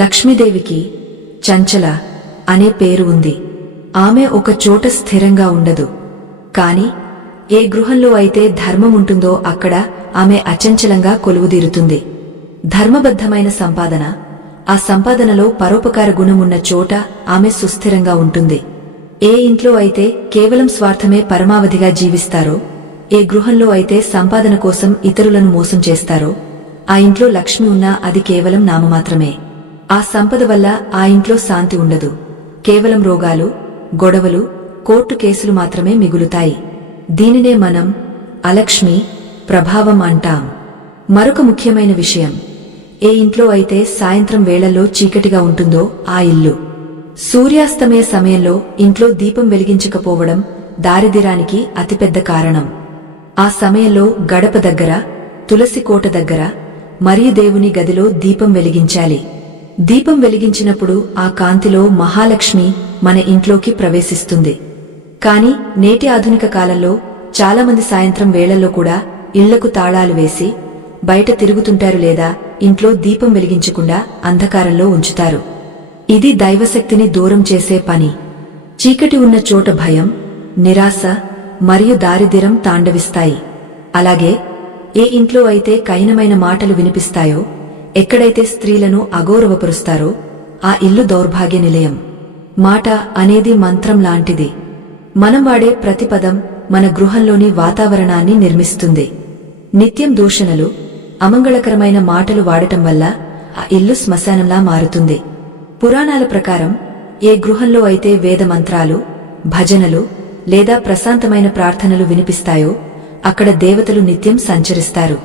లక్ష్మీదేవికి చంచల అనే పేరు ఉంది. ఆమె ఒక చోట స్థిరంగా ఉండదు. కాని ఏ గృహంలో అయితే ధర్మం ఉంటుందో అక్కడ ఆమె అచంచలంగా కొలువుదీరుతుంది. ధర్మబద్ధమైన సంపాదన, ఆ సంపాదనలో పరోపకార గుణమున్న చోట ఆమె సుస్థిరంగా ఉంటుంది. ఏ ఇంట్లో అయితే కేవలం స్వార్థమే పరమావధిగా జీవిస్తారో, ఏ గృహంలో అయితే సంపాదన కోసం ఇతరులను మోసం చేస్తారో ఆ ఇంట్లో లక్ష్మి ఉన్నా అది కేవలం నామమాత్రమే. ఆ సంపద వల్ల ఆ ఇంట్లో శాంతి ఉండదు. కేవలం రోగాలు, గొడవలు, కోర్టు కేసులు మాత్రమే మిగులుతాయి. దీనినే మనం అలక్ష్మి ప్రభావం అంటాం. మరొక ముఖ్యమైన విషయం, ఏ ఇంట్లో అయితే సాయంత్రం వేళల్లో చీకటిగా ఉంటుందో ఆ ఇల్లు. సూర్యాస్తమయ సమయంలో ఇంట్లో దీపం వెలిగించకపోవడం దారిద్ర్యానికి అతిపెద్ద కారణం. ఆ సమయంలో గడప దగ్గర, తులసి కోట దగ్గర మరియు దేవుని గదిలో దీపం వెలిగించాలి. దీపం వెలిగించినప్పుడు ఆ కాంతిలో మహాలక్ష్మి మన ఇంట్లోకి ప్రవేశిస్తుంది. కాని నేటి ఆధునిక కాలంలో చాలామంది సాయంత్రం వేళల్లో కూడా ఇళ్లకు తాళాలు వేసి బయట తిరుగుతుంటారు లేదా ఇంట్లో దీపం వెలిగించకుండా అంధకారంలో ఉంచుతారు. ఇది దైవశక్తిని దూరం చేసే పని. చీకటి ఉన్న చోట భయం, నిరాశ మరియు దారిద్ర్యం తాండవిస్తాయి. అలాగే ఏ ఇంట్లో అయితే కఠినమైన మాటలు వినిపిస్తాయో, ఎక్కడైతే స్త్రీలను అగౌరవపరుస్తారో ఆ ఇల్లు దౌర్భాగ్య నిలయం. మాట అనేది మంత్రం లాంటిది. మనం వాడే ప్రతి పదం మన గృహంలోని వాతావరణాన్ని నిర్మిస్తుంది. నిత్యం దూషణలు, అమంగళకరమైన మాటలు వాడటం వల్ల ఆ ఇల్లు శ్మశానంలా మారుతుంది. పురాణాల ప్రకారం ఏ గృహంలో అయితే వేదమంత్రాలు, భజనలు లేదా ప్రశాంతమైన ప్రార్థనలు వినిపిస్తాయో అక్కడ దేవతలు నిత్యం సంచరిస్తారు.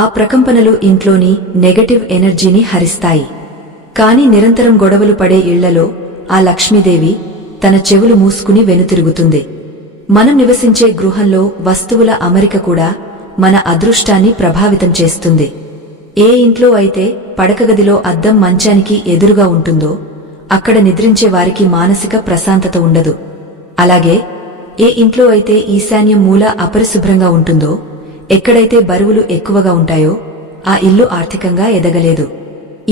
ఆ ప్రకంపనలు ఇంట్లోని నెగటివ్ ఎనర్జీని హరిస్తాయి. కాని నిరంతరం గొడవలు పడే ఇళ్లలో ఆ లక్ష్మీదేవి తన చెవులు మూసుకుని వెనుతిరుగుతుంది. మనం నివసించే గృహంలో వస్తువుల అమరిక కూడా మన అదృష్టాన్ని ప్రభావితం చేస్తుంది. ఏ ఇంట్లో అయితే పడకగదిలో అద్దం మంచానికి ఎదురుగా ఉంటుందో అక్కడ నిద్రించే వారికి మానసిక ప్రశాంతత ఉండదు. అలాగే ఏ ఇంట్లో అయితే ఈశాన్యం మూల అపరిశుభ్రంగా ఉంటుందో, ఎక్కడైతే బరువులు ఎక్కువగా ఉంటాయో ఆ ఇల్లు ఆర్థికంగా ఎదగలేదు.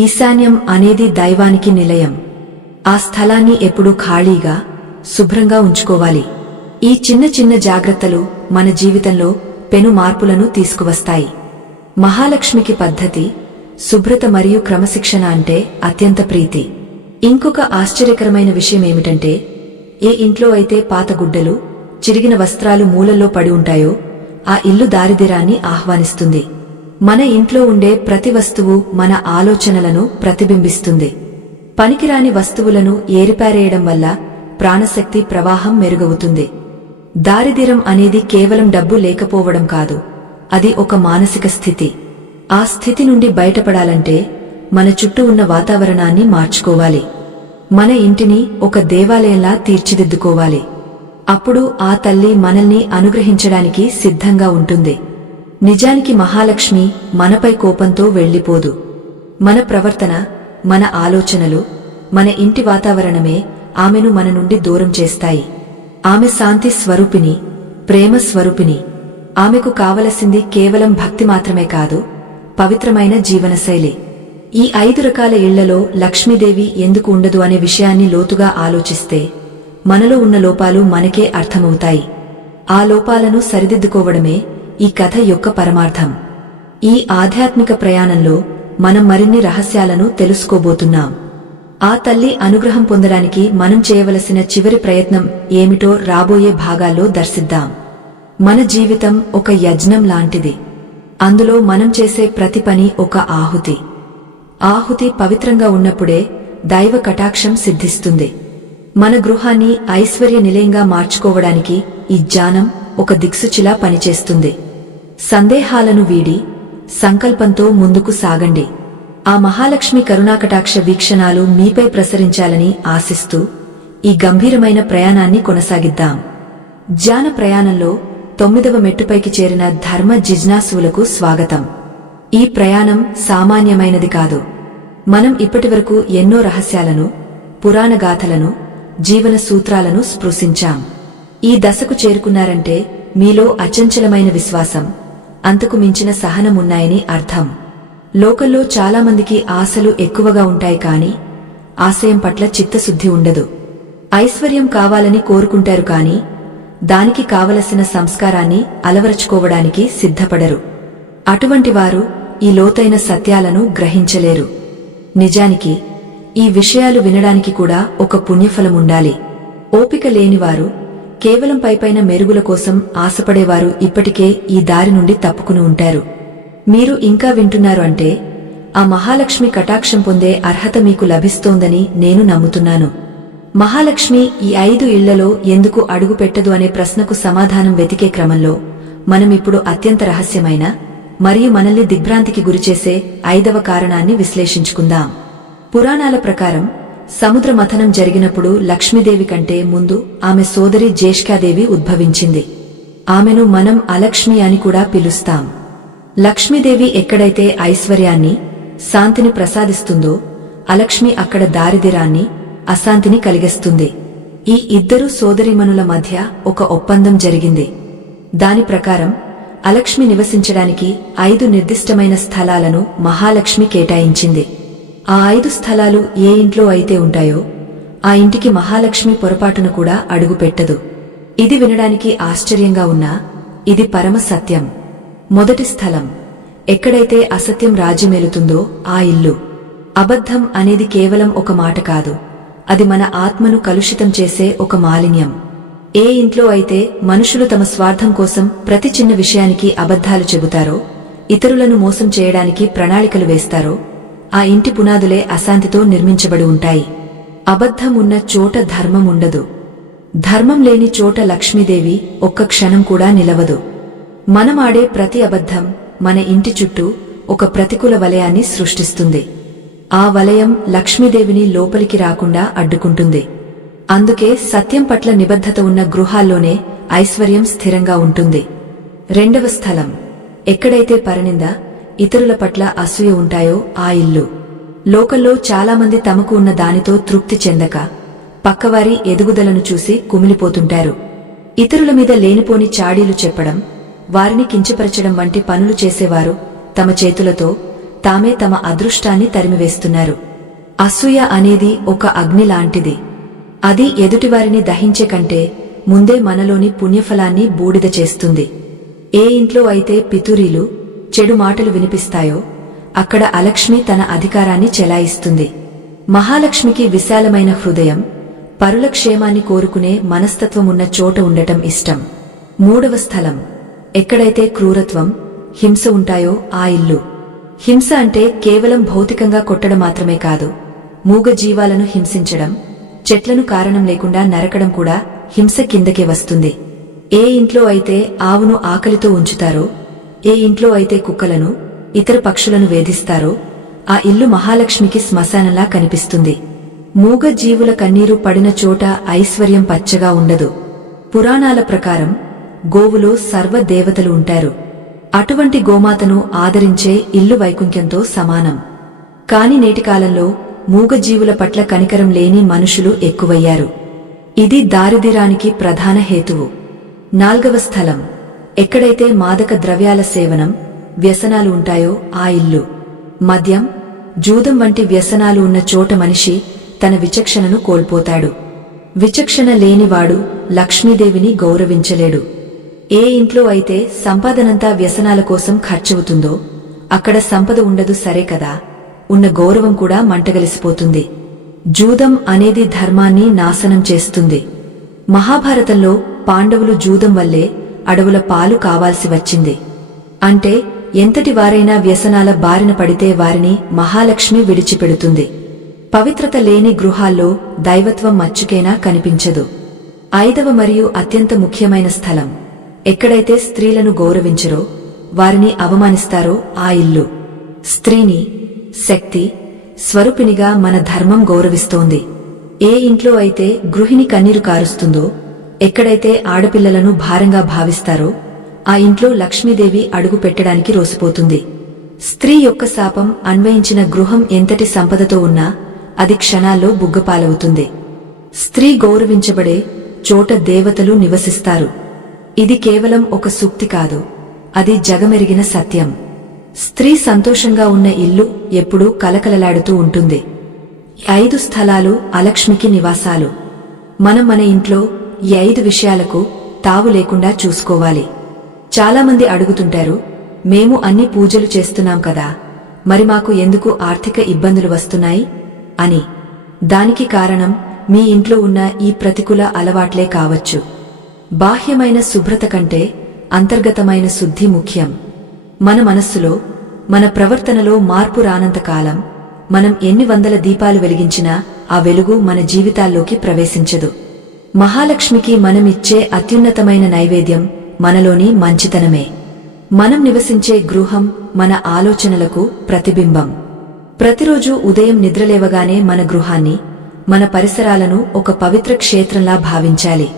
ఈశాన్యం అనేది దైవానికి నిలయం. ఆ స్థలాన్ని ఎప్పుడూ ఖాళీగా, శుభ్రంగా ఉంచుకోవాలి. ఈ చిన్న చిన్న జాగ్రత్తలు మన జీవితంలో పెను మార్పులను తీసుకువస్తాయి. మహాలక్ష్మికి పద్ధతి, శుభ్రత మరియు క్రమశిక్షణ అంటే అత్యంత ప్రీతి. ఇంకొక ఆశ్చర్యకరమైన విషయమేమిటంటే, ఏ ఇంట్లో అయితే పాత గుడ్డలు, చిరిగిన వస్త్రాలు మూలల్లో పడి ఉంటాయో ఆ ఇల్లు దారిద్ర్యాన్ని ఆహ్వానిస్తుంది. మన ఇంట్లో ఉండే ప్రతి వస్తువు మన ఆలోచనలను ప్రతిబింబిస్తుంది. పనికిరాని వస్తువులను ఏరిపారేయడం వల్ల ప్రాణశక్తి ప్రవాహం మెరుగవుతుంది. దారిద్ర్యం అనేది కేవలం డబ్బు లేకపోవడం కాదు, అది ఒక మానసిక స్థితి. ఆ స్థితి నుండి బయటపడాలంటే మన చుట్టూ ఉన్న వాతావరణాన్ని మార్చుకోవాలి. మన ఇంటిని ఒక దేవాలయంలా తీర్చిదిద్దుకోవాలి. అప్పుడు ఆ తల్లి మనల్ని అనుగ్రహించడానికి సిద్ధంగా ఉంటుంది. నిజానికి మహాలక్ష్మి మనపై కోపంతో వెళ్లిపోదు. మన ప్రవర్తన, మన ఆలోచనలు, మన ఇంటి వాతావరణమే ఆమెను మన నుండి దూరం చేస్తాయి. ఆమె శాంతి స్వరూపిణి, ప్రేమ స్వరూపిణి. ఆమెకు కావలసింది కేవలం భక్తి మాత్రమే కాదు, పవిత్రమైన జీవనశైలి. ఈ 5 రకాల ఇళ్లలో లక్ష్మీదేవి ఎందుకు ఉండదు అనే విషయాన్ని లోతుగా ఆలోచిస్తే మనలో ఉన్న లోపాలు మనకే అర్థమవుతాయి. ఆ లోపాలను సరిదిద్దుకోవడమే ఈ కథ యొక్క పరమార్థం. ఈ ఆధ్యాత్మిక ప్రయాణంలో మనం మరిన్ని రహస్యాలను తెలుసుకోబోతున్నాం. ఆ తల్లి అనుగ్రహం పొందడానికి మనం చేయవలసిన చివరి ప్రయత్నం ఏమిటో రాబోయే భాగాల్లో దర్శిద్దాం. మన జీవితం ఒక యజ్ఞం లాంటిది. అందులో మనం చేసే ప్రతి పని ఒక ఆహుతి. ఆహుతి పవిత్రంగా ఉన్నప్పుడే దైవ కటాక్షం సిద్ధిస్తుంది. మన గృహాన్ని ఐశ్వర్య నిలయంగా మార్చుకోవడానికి ఈ జ్ఞానం ఒక దిక్సూచిలా పనిచేస్తుంది. సందేహాలను వీడి సంకల్పంతో ముందుకు సాగండి. ఆ మహాలక్ష్మి కరుణాకటాక్ష వీక్షణాలు మీపై ప్రసరించాలని ఆశిస్తూ ఈ గంభీరమైన ప్రయాణాన్ని కొనసాగిద్దాం. జ్ఞాన ప్రయాణంలో 9వ మెట్టుపైకి చేరిన ధర్మ జిజ్ఞాసువులకు స్వాగతం. ఈ ప్రయాణం సామాన్యమైనది కాదు. మనం ఇప్పటివరకు ఎన్నో రహస్యాలను, పురాణ గాథలను, జీవన సూత్రాలను స్పృశించాం. ఈ దశకు చేరుకున్నారంటే మీలో అచంచలమైన విశ్వాసం, అంతకు మించిన సహనమున్నాయని అర్థం. లోకంలో చాలామందికి ఆశలు ఎక్కువగా ఉంటాయి కాని ఆశయం పట్ల చిత్తశుద్ధి ఉండదు. ఐశ్వర్యం కావాలని కోరుకుంటారు కాని దానికి కావలసిన సంస్కారాన్ని అలవరచుకోవడానికి సిద్ధపడరు. అటువంటి వారు ఈ లోతైన సత్యాలను గ్రహించలేరు. నిజానికి ఈ విషయాలు వినడానికి కూడా ఒక పుణ్యఫలముండాలి. ఓపిక లేనివారు, కేవలం పైపైన మెరుగుల కోసం ఆశపడేవారు ఇప్పటికే ఈ దారి నుండి తప్పుకుని ఉంటారు. మీరు ఇంకా వింటున్నారు అంటే ఆ మహాలక్ష్మి కటాక్షం పొందే అర్హత మీకు లభిస్తోందని నేను నమ్ముతున్నాను. మహాలక్ష్మి ఈ 5 ఇళ్లలో ఎందుకు అడుగు పెట్టదు అనే ప్రశ్నకు సమాధానం వెతికే క్రమంలో మనమిప్పుడు అత్యంత రహస్యమైన మరియు మనల్ని దిగ్భ్రాంతికి గురిచేసే 5వ కారణాన్ని విశ్లేషించుకుందాం. పురాణాల ప్రకారం సముద్ర మథనం జరిగినప్పుడు లక్ష్మీదేవి కంటే ముందు ఆమె సోదరి జ్యేష్ఠాదేవి ఉద్భవించింది. ఆమెను మనం అలక్ష్మి అని కూడా పిలుస్తాం. లక్ష్మీదేవి ఎక్కడైతే ఐశ్వర్యాన్ని, శాంతిని ప్రసాదిస్తుందో అలక్ష్మి అక్కడ దారిద్ర్యాన్ని, అశాంతిని కలిగిస్తుంది. ఈ ఇద్దరు సోదరీమణుల మధ్య ఒక ఒప్పందం జరిగింది. దాని ప్రకారం అలక్ష్మి నివసించడానికి 5 నిర్దిష్టమైన స్థలాలను మహాలక్ష్మి కేటాయించింది. ఆ 5 స్థలాలు ఏ ఇంట్లో అయితే ఉంటాయో ఆ ఇంటికి మహాలక్ష్మి పొరపాటున కూడా అడుగుపెట్టదు. ఇది వినడానికి ఆశ్చర్యంగా ఉన్నా ఇది పరమ సత్యం. మొదటి స్థలం, ఎక్కడైతే అసత్యం రాజ్యమేలుతుందో ఆ ఇల్లు. అబద్ధం అనేది కేవలం ఒక మాట కాదు, అది మన ఆత్మను కలుషితం చేసే ఒక మాలిన్యం. ఏ ఇంట్లో అయితే మనుషులు తమ స్వార్థం కోసం ప్రతి చిన్న విషయానికి అబద్ధాలు చెబుతారో, ఇతరులను మోసం చేయడానికి ప్రణాళికలు వేస్తారో, ఆ ఇంటి పునాదులే అశాంతితో నిర్మించబడి ఉంటాయి. అబద్ధం ఉన్న చోట ధర్మం ఉండదు. ధర్మం లేని చోట లక్ష్మీదేవి ఒక్క క్షణం కూడా నిలవదు. మనం ఆడే ప్రతి అబద్ధం మన ఇంటి చుట్టూ ఒక ప్రతికూల వలయాన్ని సృష్టిస్తుంది. ఆ వలయం లక్ష్మీదేవిని లోపలికి రాకుండా అడ్డుకుంటుంది. అందుకే సత్యం పట్ల నిబద్ధత ఉన్న గృహాల్లోనే ఐశ్వర్యం స్థిరంగా ఉంటుంది. రెండవ స్థలం, ఎక్కడైతే పరనింద, ఇతరుల పట్ల అసూయ ఉంటాయో ఆ ఇల్లు. లోకల్లో చాలామంది తమకు ఉన్న దానితో తృప్తి చెందక పక్కవారి ఎదుగుదలను చూసి కుమిలిపోతుంటారు. ఇతరుల మీద లేనిపోని చాడీలు చెప్పడం, వారిని కించపరచడం వంటి పనులు చేసేవారు తమ చేతులతో తామే తమ అదృష్టాన్ని తరిమివేస్తున్నారు. అసూయ అనేది ఒక అగ్ని లాంటిది. అది ఎదుటివారిని దహించే కంటే ముందే మనలోని పుణ్యఫలాన్ని బూడిద చేస్తుంది. ఏ ఇంట్లో అయితే పితూరీలు, చెడు మాటలు వినిపిస్తాయో అక్కడ అలక్ష్మి తన అధికారాన్ని చెలాయిస్తుంది. మహాలక్ష్మికి విశాలమైన హృదయం, పరుల క్షేమాన్ని కోరుకునే మనస్తత్వమున్న చోట ఉండటం ఇష్టం. మూడవ స్థలం, ఎక్కడైతే క్రూరత్వం, హింస ఉంటాయో ఆ ఇల్లు. హింస అంటే కేవలం భౌతికంగా కొట్టడం మాత్రమే కాదు, మూగ జీవాలను హింసించడం, చెట్లను కారణం లేకుండా నరకడం కూడా హింస కిందకే వస్తుంది. ఏ ఇంట్లో అయితే ఆవును ఆకలితో ఉంచుతారో, ఏ ఇంట్లో అయితే కుక్కలను, ఇతర పక్షులను వేధిస్తారో ఆ ఇల్లు మహాలక్ష్మికి శ్మశానంలా కనిపిస్తుంది. మూగ జీవుల కన్నీరు పడిన చోట ఐశ్వర్యం పచ్చగా ఉండదు. పురాణాల ప్రకారం గోవులో సర్వదేవతలు ఉంటారు. అటువంటి గోమాతను ఆదరించే ఇల్లు వైకుంఠంతో సమానం. కాని నేటి కాలంలో మూగజీవుల పట్ల కనికరం లేని మనుషులు ఎక్కువయ్యారు. ఇది దారిద్ర్యానికి ప్రధాన హేతువు. నాల్గవ స్థలం, ఎక్కడైతే మాదక ద్రవ్యాల సేవనం, వ్యసనాలు ఉంటాయో ఆ ఇల్లు. మద్యం, జూదం వంటి వ్యసనాలు ఉన్న చోట మనిషి తన విచక్షణను కోల్పోతాడు. విచక్షణ లేనివాడు లక్ష్మీదేవిని గౌరవించలేడు. ఏ ఇంట్లో అయితే సంపాదనంతా వ్యసనాల కోసం ఖర్చవుతుందో అక్కడ సంపద ఉండదు, సరే కదా, ఉన్న గౌరవం కూడా మంటగలిసిపోతుంది. జూదం అనేది ధర్మాన్ని నాశనం చేస్తుంది. మహాభారతంలో పాండవులు జూదం వల్లే అడవుల పాలు కావాల్సి వచ్చింది. అంటే ఎంతటి వారైనా వ్యసనాల బారిన పడితే వారిని మహాలక్ష్మి విడిచిపెడుతుంది. పవిత్రత లేని గృహాల్లో దైవత్వం మచ్చుకైనా కనిపించదు. ఐదవ మరియు అత్యంత ముఖ్యమైన స్థలం, ఎక్కడైతే స్త్రీలను గౌరవించరో, వారిని అవమానిస్తారో ఆ ఇల్లు. స్త్రీని శక్తి స్వరూపినిగా మన ధర్మం గౌరవిస్తోంది. ఏ ఇంట్లో అయితే గృహిణి కన్నీరు కారుస్తుందో, ఎక్కడైతే ఆడపిల్లలను భారంగా భావిస్తారో ఆ ఇంట్లో లక్ష్మీదేవి అడుగు పెట్టడానికి రోసిపోతుంది. స్త్రీ యొక్క శాపం అన్వయించిన గృహం ఎంతటి సంపదతో ఉన్నా అది క్షణాల్లో బుగ్గపాలవుతుంది. స్త్రీ గౌరవించబడే చోట దేవతలు నివసిస్తారు. ఇది కేవలం ఒక సూక్తి కాదు, అది జగమెరిగిన సత్యం. స్త్రీ సంతోషంగా ఉన్న ఇల్లు ఎప్పుడూ కలకలలాడుతూ ఉంటుంది. 5 స్థలాలు అలక్ష్మికి నివాసాలు. మనం మన ఇంట్లో ఈ 5 విషయాలకు తావు లేకుండా చూసుకోవాలి. చాలామంది అడుగుతుంటారు, మేము అన్ని పూజలు చేస్తున్నాం కదా, మరి మాకు ఎందుకు ఆర్థిక ఇబ్బందులు వస్తున్నాయి అని. దానికి కారణం మీ ఇంట్లో ఉన్న ఈ ప్రతికూల అలవాట్లే కావచ్చు. బాహ్యమైన శుభ్రత కంటే అంతర్గతమైన శుద్ధి ముఖ్యం. మన మనస్సులో, మన ప్రవర్తనలో మార్పు రానంతకాలం మనం ఎన్ని వందల దీపాలు వెలిగించినా ఆ వెలుగు మన జీవితాల్లోకి ప్రవేశించదు. మహాలక్ష్మికి మనమిచ్చే అత్యున్నతమైన నైవేద్యం మనలోని మంచితనమే. మనం నివసించే గృహం మన ఆలోచనలకు ప్రతిబింబం. ప్రతిరోజు ఉదయం నిద్రలేవగానే మన గృహాన్ని, మన పరిసరాలను ఒక పవిత్ర క్షేత్రంలా భావించాలి.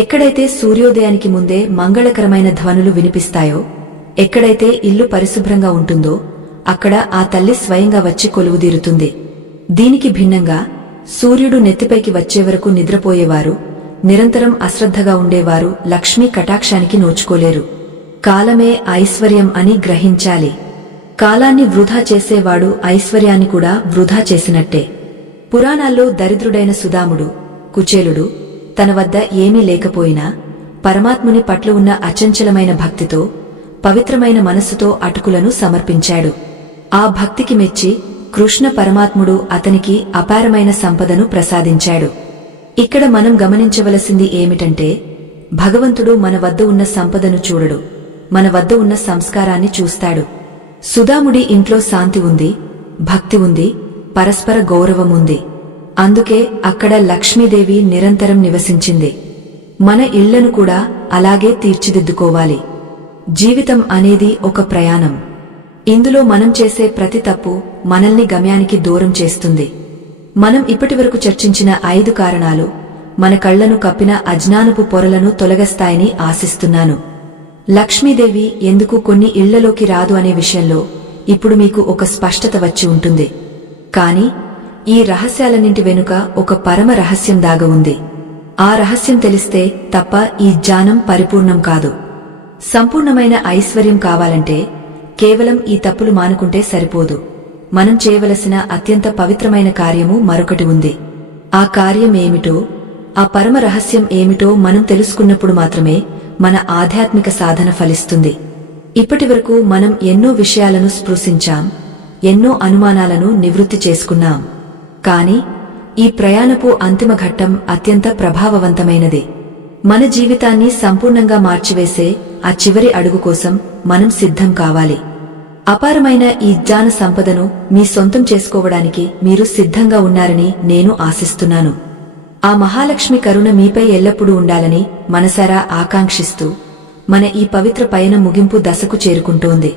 ఎక్కడైతే సూర్యోదయానికి ముందే మంగళకరమైన ధ్వనులు వినిపిస్తాయో, ఎక్కడైతే ఇల్లు పరిశుభ్రంగా ఉంటుందో అక్కడ ఆ తల్లి స్వయంగా వచ్చి కొలువుదీరుతుంది. దీనికి భిన్నంగా సూర్యుడు నెత్తిపైకి వచ్చే వరకు నిద్రపోయేవారు, నిరంతరం అశ్రద్ధగా ఉండేవారు లక్ష్మీ కటాక్షానికి నోచుకోలేరు. కాలమే ఐశ్వర్యం అని గ్రహించాలి. కాలాన్ని వృధా చేసేవాడు ఐశ్వర్యాన్ని కూడా వృధా చేసినట్టే. పురాణాల్లో దరిద్రుడైన సుదాముడు, కుచేలుడు తన వద్ద ఏమీ లేకపోయినా పరమాత్ముని పట్ల ఉన్న అచంచలమైన భక్తితో, పవిత్రమైన మనస్సుతో అటుకులను సమర్పించాడు. ఆ భక్తికి మెచ్చి కృష్ణ పరమాత్ముడు అతనికి అపారమైన సంపదను ప్రసాదించాడు. ఇక్కడ మనం గమనించవలసింది ఏమిటంటే, భగవంతుడు మన వద్ద ఉన్న సంపదను చూడడు, మన వద్ద ఉన్న సంస్కారాన్ని చూస్తాడు. సుదాముడి ఇంట్లో శాంతి ఉంది, భక్తి ఉంది, పరస్పర గౌరవముంది. అందుకే అక్కడ లక్ష్మీదేవి నిరంతరం నివసించింది. మన ఇళ్లను కూడా అలాగే తీర్చిదిద్దుకోవాలి. జీవితం అనేది ఒక ప్రయాణం. ఇందులో మనం చేసే ప్రతి తప్పు మనల్ని గమ్యానికి దూరం చేస్తుంది. మనం ఇప్పటివరకు చర్చించిన 5 కారణాలు మన కళ్లను కప్పిన అజ్ఞానపు పొరలను తొలగస్తాయని ఆశిస్తున్నాను. లక్ష్మీదేవి ఎందుకు కొన్ని ఇళ్లలోకి రాదు అనే విషయంలో ఇప్పుడు మీకు ఒక స్పష్టత వచ్చి ఉంటుంది. కాని ఈ రహస్యాలన్నింటి వెనుక ఒక పరమ రహస్యం దాగి ఉంది. ఆ రహస్యం తెలిస్తే తప్ప ఈ జ్ఞానం పరిపూర్ణం కాదు. సంపూర్ణమైన ఐశ్వర్యం కావాలంటే కేవలం ఈ తప్పులు మానుకుంటే సరిపోదు. మనం చేయవలసిన అత్యంత పవిత్రమైన కార్యము మరొకటి ఉంది. ఆ కార్యం ఏమిటో, ఆ పరమ రహస్యం ఏమిటో మనం తెలుసుకున్నప్పుడు మాత్రమే మన ఆధ్యాత్మిక సాధన ఫలిస్తుంది. ఇప్పటివరకు మనం ఎన్నో విషయాలను స్పృశించాం, ఎన్నో అనుమానాలను నివృత్తి చేసుకున్నాం. కాని ఈ ప్రయాణపు అంతిమ ఘట్టం అత్యంత ప్రభావవంతమైనది. మన జీవితాన్ని సంపూర్ణంగా మార్చివేసే ఆ చివరి అడుగు కోసం మనం సిద్ధం కావాలి. అపారమైన ఈ జ్ఞాన సంపదను మీ సొంతం చేసుకోవడానికి మీరు సిద్ధంగా ఉన్నారని నేను ఆశిస్తున్నాను. ఆ మహాలక్ష్మి కరుణ మీపై ఎల్లప్పుడూ ఉండాలని మనసారా ఆకాంక్షిస్తూ మన ఈ పవిత్ర పయనం ముగింపు దశకు చేరుకుంటోంది.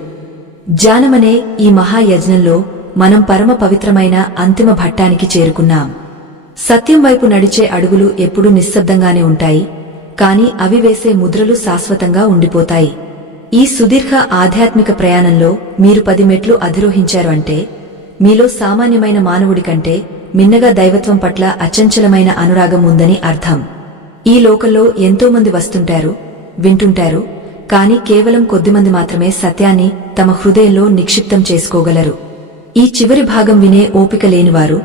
జ్ఞానమనే ఈ మహాయజ్ఞంలో మనం పరమ పవిత్రమైన అంతిమ ఘట్టానికి చేరుకున్నాం. సత్యం వైపు నడిచే అడుగులు ఎప్పుడూ నిశ్శబ్దంగానే ఉంటాయి, కాని అవి వేసే ముద్రలు శాశ్వతంగా ఉండిపోతాయి. ఈ సుదీర్ఘ ఆధ్యాత్మిక ప్రయాణంలో మీరు 10 మెట్లు అధిరోహించారు అంటే మీలో సామాన్యమైన మానవుడి కంటే మిన్నగా దైవత్వం పట్ల అచంచలమైన అనురాగం ఉందని అర్థం. ఈ లోకంలో ఎంతోమంది వస్తుంటారు, వింటుంటారు, కాని కేవలం కొద్దిమంది మాత్రమే సత్యాన్ని తమ హృదయంలో నిక్షిప్తం చేసుకోగలరు. ఈ చివరి భాగం వినే ఓపిక లేనివారు,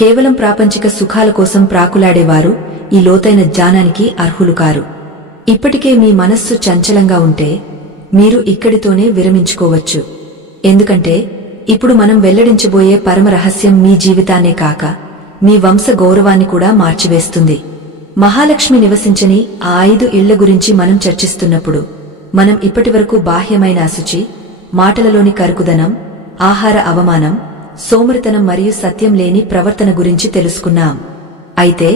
కేవలం ప్రాపంచిక సుఖాల కోసం ప్రాకులాడేవారు ఈ లోతైన జ్ఞానానికి అర్హులు కారు. ఇప్పటికే మీ మనస్సు చంచలంగా ఉంటే మీరు ఇక్కడితోనే విరమించుకోవచ్చు. ఎందుకంటే ఇప్పుడు మనం వెల్లడించబోయే పరమ రహస్యం మీ జీవితాన్నే కాక మీ వంశ గౌరవాన్ని కూడా మార్చివేస్తుంది. మహాలక్ష్మి నివసించని ఆ 5 ఇళ్ల గురించి మనం చర్చిస్తున్నప్పుడు మనం ఇప్పటివరకు బాహ్యమైన అశుచి, మాటలలోని కరుకుదనం, ఆహార అవమానం, సోమరితనం మరియు సత్యం లేని ప్రవర్తన గురించి తెలుసుకున్నాం. అయితే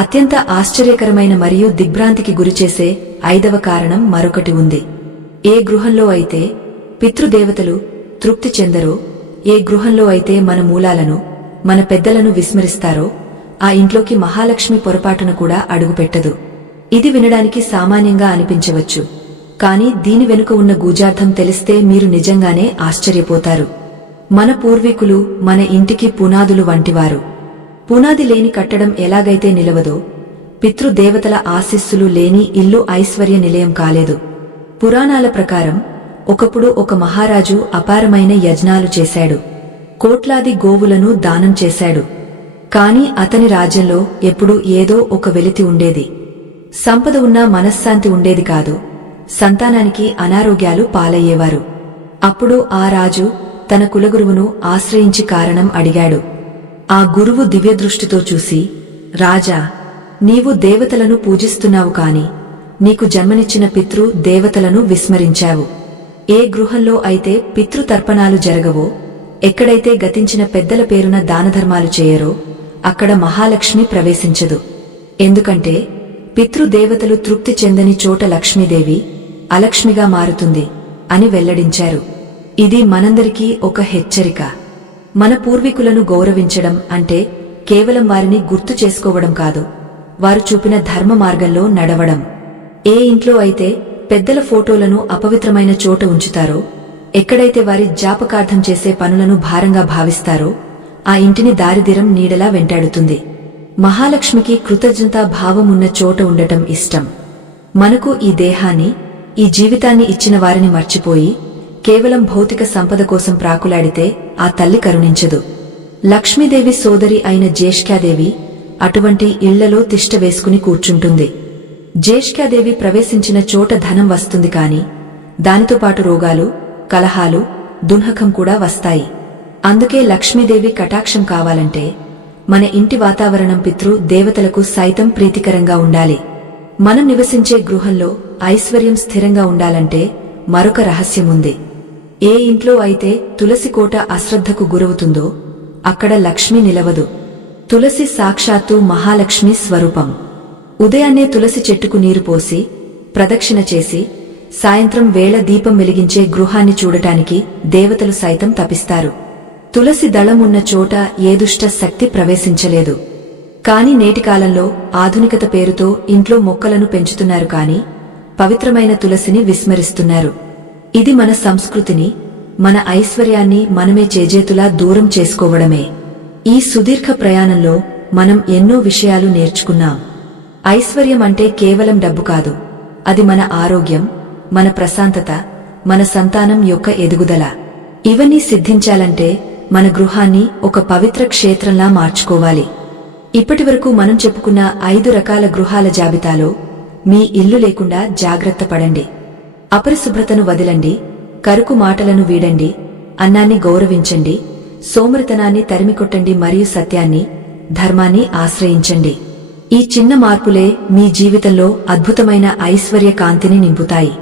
అత్యంత ఆశ్చర్యకరమైన మరియు దిగ్భ్రాంతికి గురిచేసే 5వ కారణం మరొకటి ఉంది. ఏ గృహంలో అయితే పితృదేవతలు తృప్తి చెందరో, ఏ గృహంలో అయితే మన మూలాలను, మన పెద్దలను విస్మరిస్తారో ఆ ఇంట్లోకి మహాలక్ష్మి పొరపాటున కూడా అడుగుపెట్టదు. ఇది వినడానికి సామాన్యంగా అనిపించవచ్చు, కాని దీని వెనుక ఉన్న గూఢార్థం తెలిస్తే మీరు నిజంగానే ఆశ్చర్యపోతారు. మన పూర్వీకులు మన ఇంటికి పునాదులు వంటివారు. పునాది లేని కట్టడం ఎలాగైతే నిలవదో, పితృదేవతల ఆశీస్సులు లేని ఇల్లు ఐశ్వర్య నిలయం కాలేదు. పురాణాల ప్రకారం ఒకప్పుడు ఒక మహారాజు అపారమైన యజ్ఞాలు చేశాడు, కోట్లాది గోవులను దానం చేశాడు. కాని అతని రాజ్యంలో ఎప్పుడూ ఏదో ఒక వెలితి ఉండేది. సంపద ఉన్నా మనశ్శాంతి ఉండేది కాదు, సంతానానికి అనారోగ్యాలు పాలయ్యేవారు. అప్పుడు ఆ రాజు తన కులగురువును ఆశ్రయించి కారణం అడిగాడు. ఆ గురువు దివ్యదృష్టితో చూసి, రాజా, నీవు దేవతలను పూజిస్తున్నావు కాని నీకు జన్మనిచ్చిన పితృ దేవతలను విస్మరించావు. ఏ గృహంలో అయితే పితృతర్పణాలు జరగవో, ఎక్కడైతే గతించిన పెద్దల పేరున దానధర్మాలు చేయరో అక్కడ మహాలక్ష్మి ప్రవేశించదు. ఎందుకంటే పితృదేవతలు తృప్తి చెందని చోట లక్ష్మీదేవి అలక్ష్మిగా మారుతుంది అని వెల్లడించారు. ఇది మనందరికీ ఒక హెచ్చరిక. మన పూర్వీకులను గౌరవించడం అంటే కేవలం వారిని గుర్తు చేసుకోవడం కాదు, వారు చూపిన ధర్మ మార్గంలో నడవడం. ఏ ఇంట్లో అయితే పెద్దల ఫోటోలను అపవిత్రమైన చోట ఉంచుతారో, ఎక్కడైతే వారి జ్ఞాపకార్థం చేసే పనులను భారంగా భావిస్తారో ఆ ఇంటిని దారిద్ర్యం నీడలా వెంటాడుతుంది. మహాలక్ష్మికి కృతజ్ఞతా భావం ఉన్న చోట ఉండటం ఇష్టం. మనకు ఈ దేహాన్ని, ఈ జీవితాన్ని ఇచ్చిన వారిని మర్చిపోయి కేవలం భౌతిక సంపద కోసం ప్రాకులాడితే ఆ తల్లి కరుణించదు. లక్ష్మీదేవి సోదరి అయిన జ్యేష్ఠాదేవి అటువంటి ఇళ్లలో తిష్ట వేసుకుని కూర్చుంటుంది. జ్యేష్ఠాదేవి ప్రవేశించిన చోట ధనం వస్తుంది కాని దానితో పాటు రోగాలు, కలహాలు, దున్హకం కూడా వస్తాయి. అందుకే లక్ష్మీదేవి కటాక్షం కావాలంటే మన ఇంటి వాతావరణం పితృ దేవతలకు సైతం ప్రీతికరంగా ఉండాలి. మనం నివసించే గృహంలో ఐశ్వర్యం స్థిరంగా ఉండాలంటే మరొక రహస్యముంది. ఏ ఇంట్లో అయితే తులసి కోట అశ్రద్ధకు గురవుతుందో అక్కడ లక్ష్మి నిలవదు. తులసి సాక్షాత్తు మహాలక్ష్మి స్వరూపం. ఉదయాన్నే తులసి చెట్టుకు నీరు పోసి ప్రదక్షిణ చేసి సాయంత్రం వేళ దీపం వెలిగించే గృహాన్ని చూడటానికి దేవతలు సైతం తపిస్తారు. తులసి దళం ఉన్న చోట ఏ దుష్ట శక్తి ప్రవేశించలేదు. కాని నేటికాలంలో ఆధునికత పేరుతో ఇంట్లో మొక్కలను పెంచుతున్నారు కాని పవిత్రమైన తులసిని విస్మరిస్తున్నారు. ఇది మన సంస్కృతిని, మన ఐశ్వర్యాన్ని మనమే చేజేతులా దూరం చేసుకోవడమే. ఈ సుదీర్ఘ ప్రయాణంలో మనం ఎన్నో విషయాలు నేర్చుకున్నాం. ఐశ్వర్యం అంటే కేవలం డబ్బు కాదు, అది మన ఆరోగ్యం, మన ప్రశాంతత, మన సంతానం యొక్క ఎదుగుదల. ఇవన్నీ సిద్ధించాలంటే మన గృహాన్ని ఒక పవిత్ర క్షేత్రంలా మార్చుకోవాలి. ఇప్పటివరకు మనం చెప్పుకున్న 5 రకాల గృహాల జాబితాలో మీ ఇల్లు లేకుండా జాగ్రత్త పడండి. అపరిశుభ్రతను వదిలండి, కరుకు మాటలను వీడండి, అన్నాన్ని గౌరవించండి, సోమరితనాన్ని తరిమికొట్టండి మరియు సత్యాన్ని, ధర్మాన్ని ఆశ్రయించండి. ఈ చిన్న మార్పులే మీ జీవితంలో అద్భుతమైన ఐశ్వర్య కాంతిని నింపుతాయి.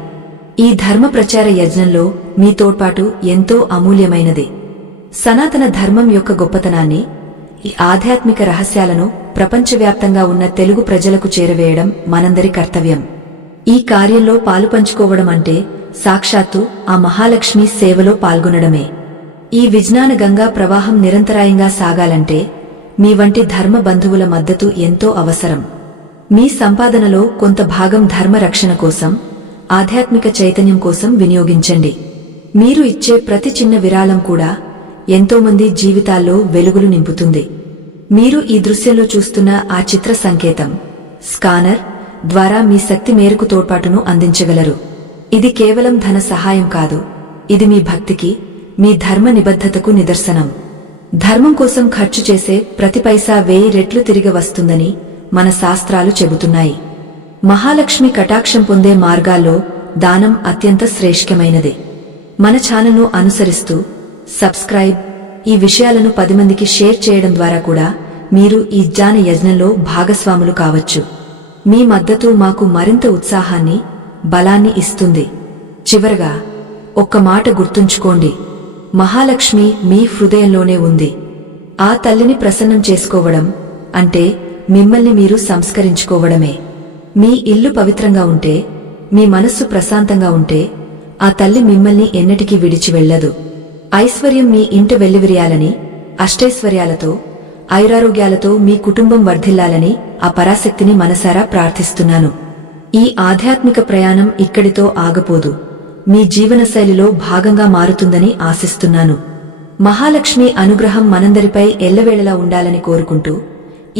ఈ ధర్మ ప్రచార యజ్ఞంలో మీ తోడ్పాటు ఎంతో అమూల్యమైనది. సనాతన ధర్మం యొక్క గొప్పతనాన్ని, ఈ ఆధ్యాత్మిక రహస్యాలను ప్రపంచవ్యాప్తంగా ఉన్న తెలుగు ప్రజలకు చేరవేయడం మనందరి కర్తవ్యం. ఈ కార్యంలో పాలుపంచుకోవడం అంటే సాక్షాత్తు ఆ మహాలక్ష్మి సేవలో పాల్గొనడమే. ఈ విజ్ఞాన గంగా ప్రవాహం నిరంతరాయంగా సాగాలంటే మీ వంటి ధర్మ బంధువుల మద్దతు ఎంతో అవసరం. మీ సంపాదనలో కొంత భాగం ధర్మ రక్షణ కోసం, ఆధ్యాత్మిక చైతన్యం కోసం వినియోగించండి. మీరు ఇచ్చే ప్రతి చిన్న విరాళం కూడా ఎంతోమంది జీవితాల్లో వెలుగులు నింపుతుంది. మీరు ఈ దృశ్యంలో చూస్తున్న ఆ చిత్ర సంకేతం స్కానర్ ద్వారా మీ శక్తి మేరకు తోడ్పాటును అందించగలరు. ఇది కేవలం ధన సహాయం కాదు, ఇది మీ భక్తికి, మీ ధర్మ నిబద్ధతకు నిదర్శనం. ధర్మం కోసం ఖర్చు చేసే ప్రతి పైసా 1000 రెట్లు తిరిగి వస్తుందని మన శాస్త్రాలు చెబుతున్నాయి. మహాలక్ష్మి కటాక్షం పొందే మార్గాల్లో దానం అత్యంత శ్రేష్ఠమైనది. మన ఛానల్ను అనుసరిస్తూ సబ్స్క్రైబ్, ఈ విషయాలను 10 మందికి షేర్ చేయడం ద్వారా కూడా మీరు ఈ జ్ఞాన యజ్ఞంలో భాగస్వాములు కావచ్చు. మీ మద్దతు మాకు మరింత ఉత్సాహాన్ని, బలాన్ని ఇస్తుంది. చివరగా ఒక్క మాట గుర్తుంచుకోండి, మహాలక్ష్మి మీ హృదయంలోనే ఉంది. ఆ తల్లిని ప్రసన్నం చేసుకోవడం అంటే మిమ్మల్ని మీరు సంస్కరించుకోవడమే. మీ ఇల్లు పవిత్రంగా ఉంటే, మీ మనస్సు ప్రశాంతంగా ఉంటే ఆ తల్లి మిమ్మల్ని ఎన్నటికీ విడిచి వెళ్లదు. ఐశ్వర్యం మీ ఇంట వెల్లివిరియాలని, అష్టైశ్వర్యాలతో, ఆయురారోగ్యాలతో మీ కుటుంబం వర్ధిల్లాలని ఆ పరాశక్తిని మనసారా ప్రార్థిస్తున్నాను. ఈ ఆధ్యాత్మిక ప్రయాణం ఇక్కడితో ఆగపోదు, మీ జీవనశైలిలో భాగంగా మారుతుందని ఆశిస్తున్నాను. మహాలక్ష్మి అనుగ్రహం మనందరిపై ఎల్లవేళలా ఉండాలని కోరుకుంటూ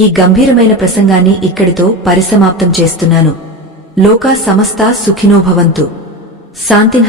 ఈ గంభీరమైన ప్రసంగాన్ని ఇక్కడితో పరిసమాప్తం చేస్తున్నాను. లోకా సమస్తా సుఖినో భవంతు. శాంతిం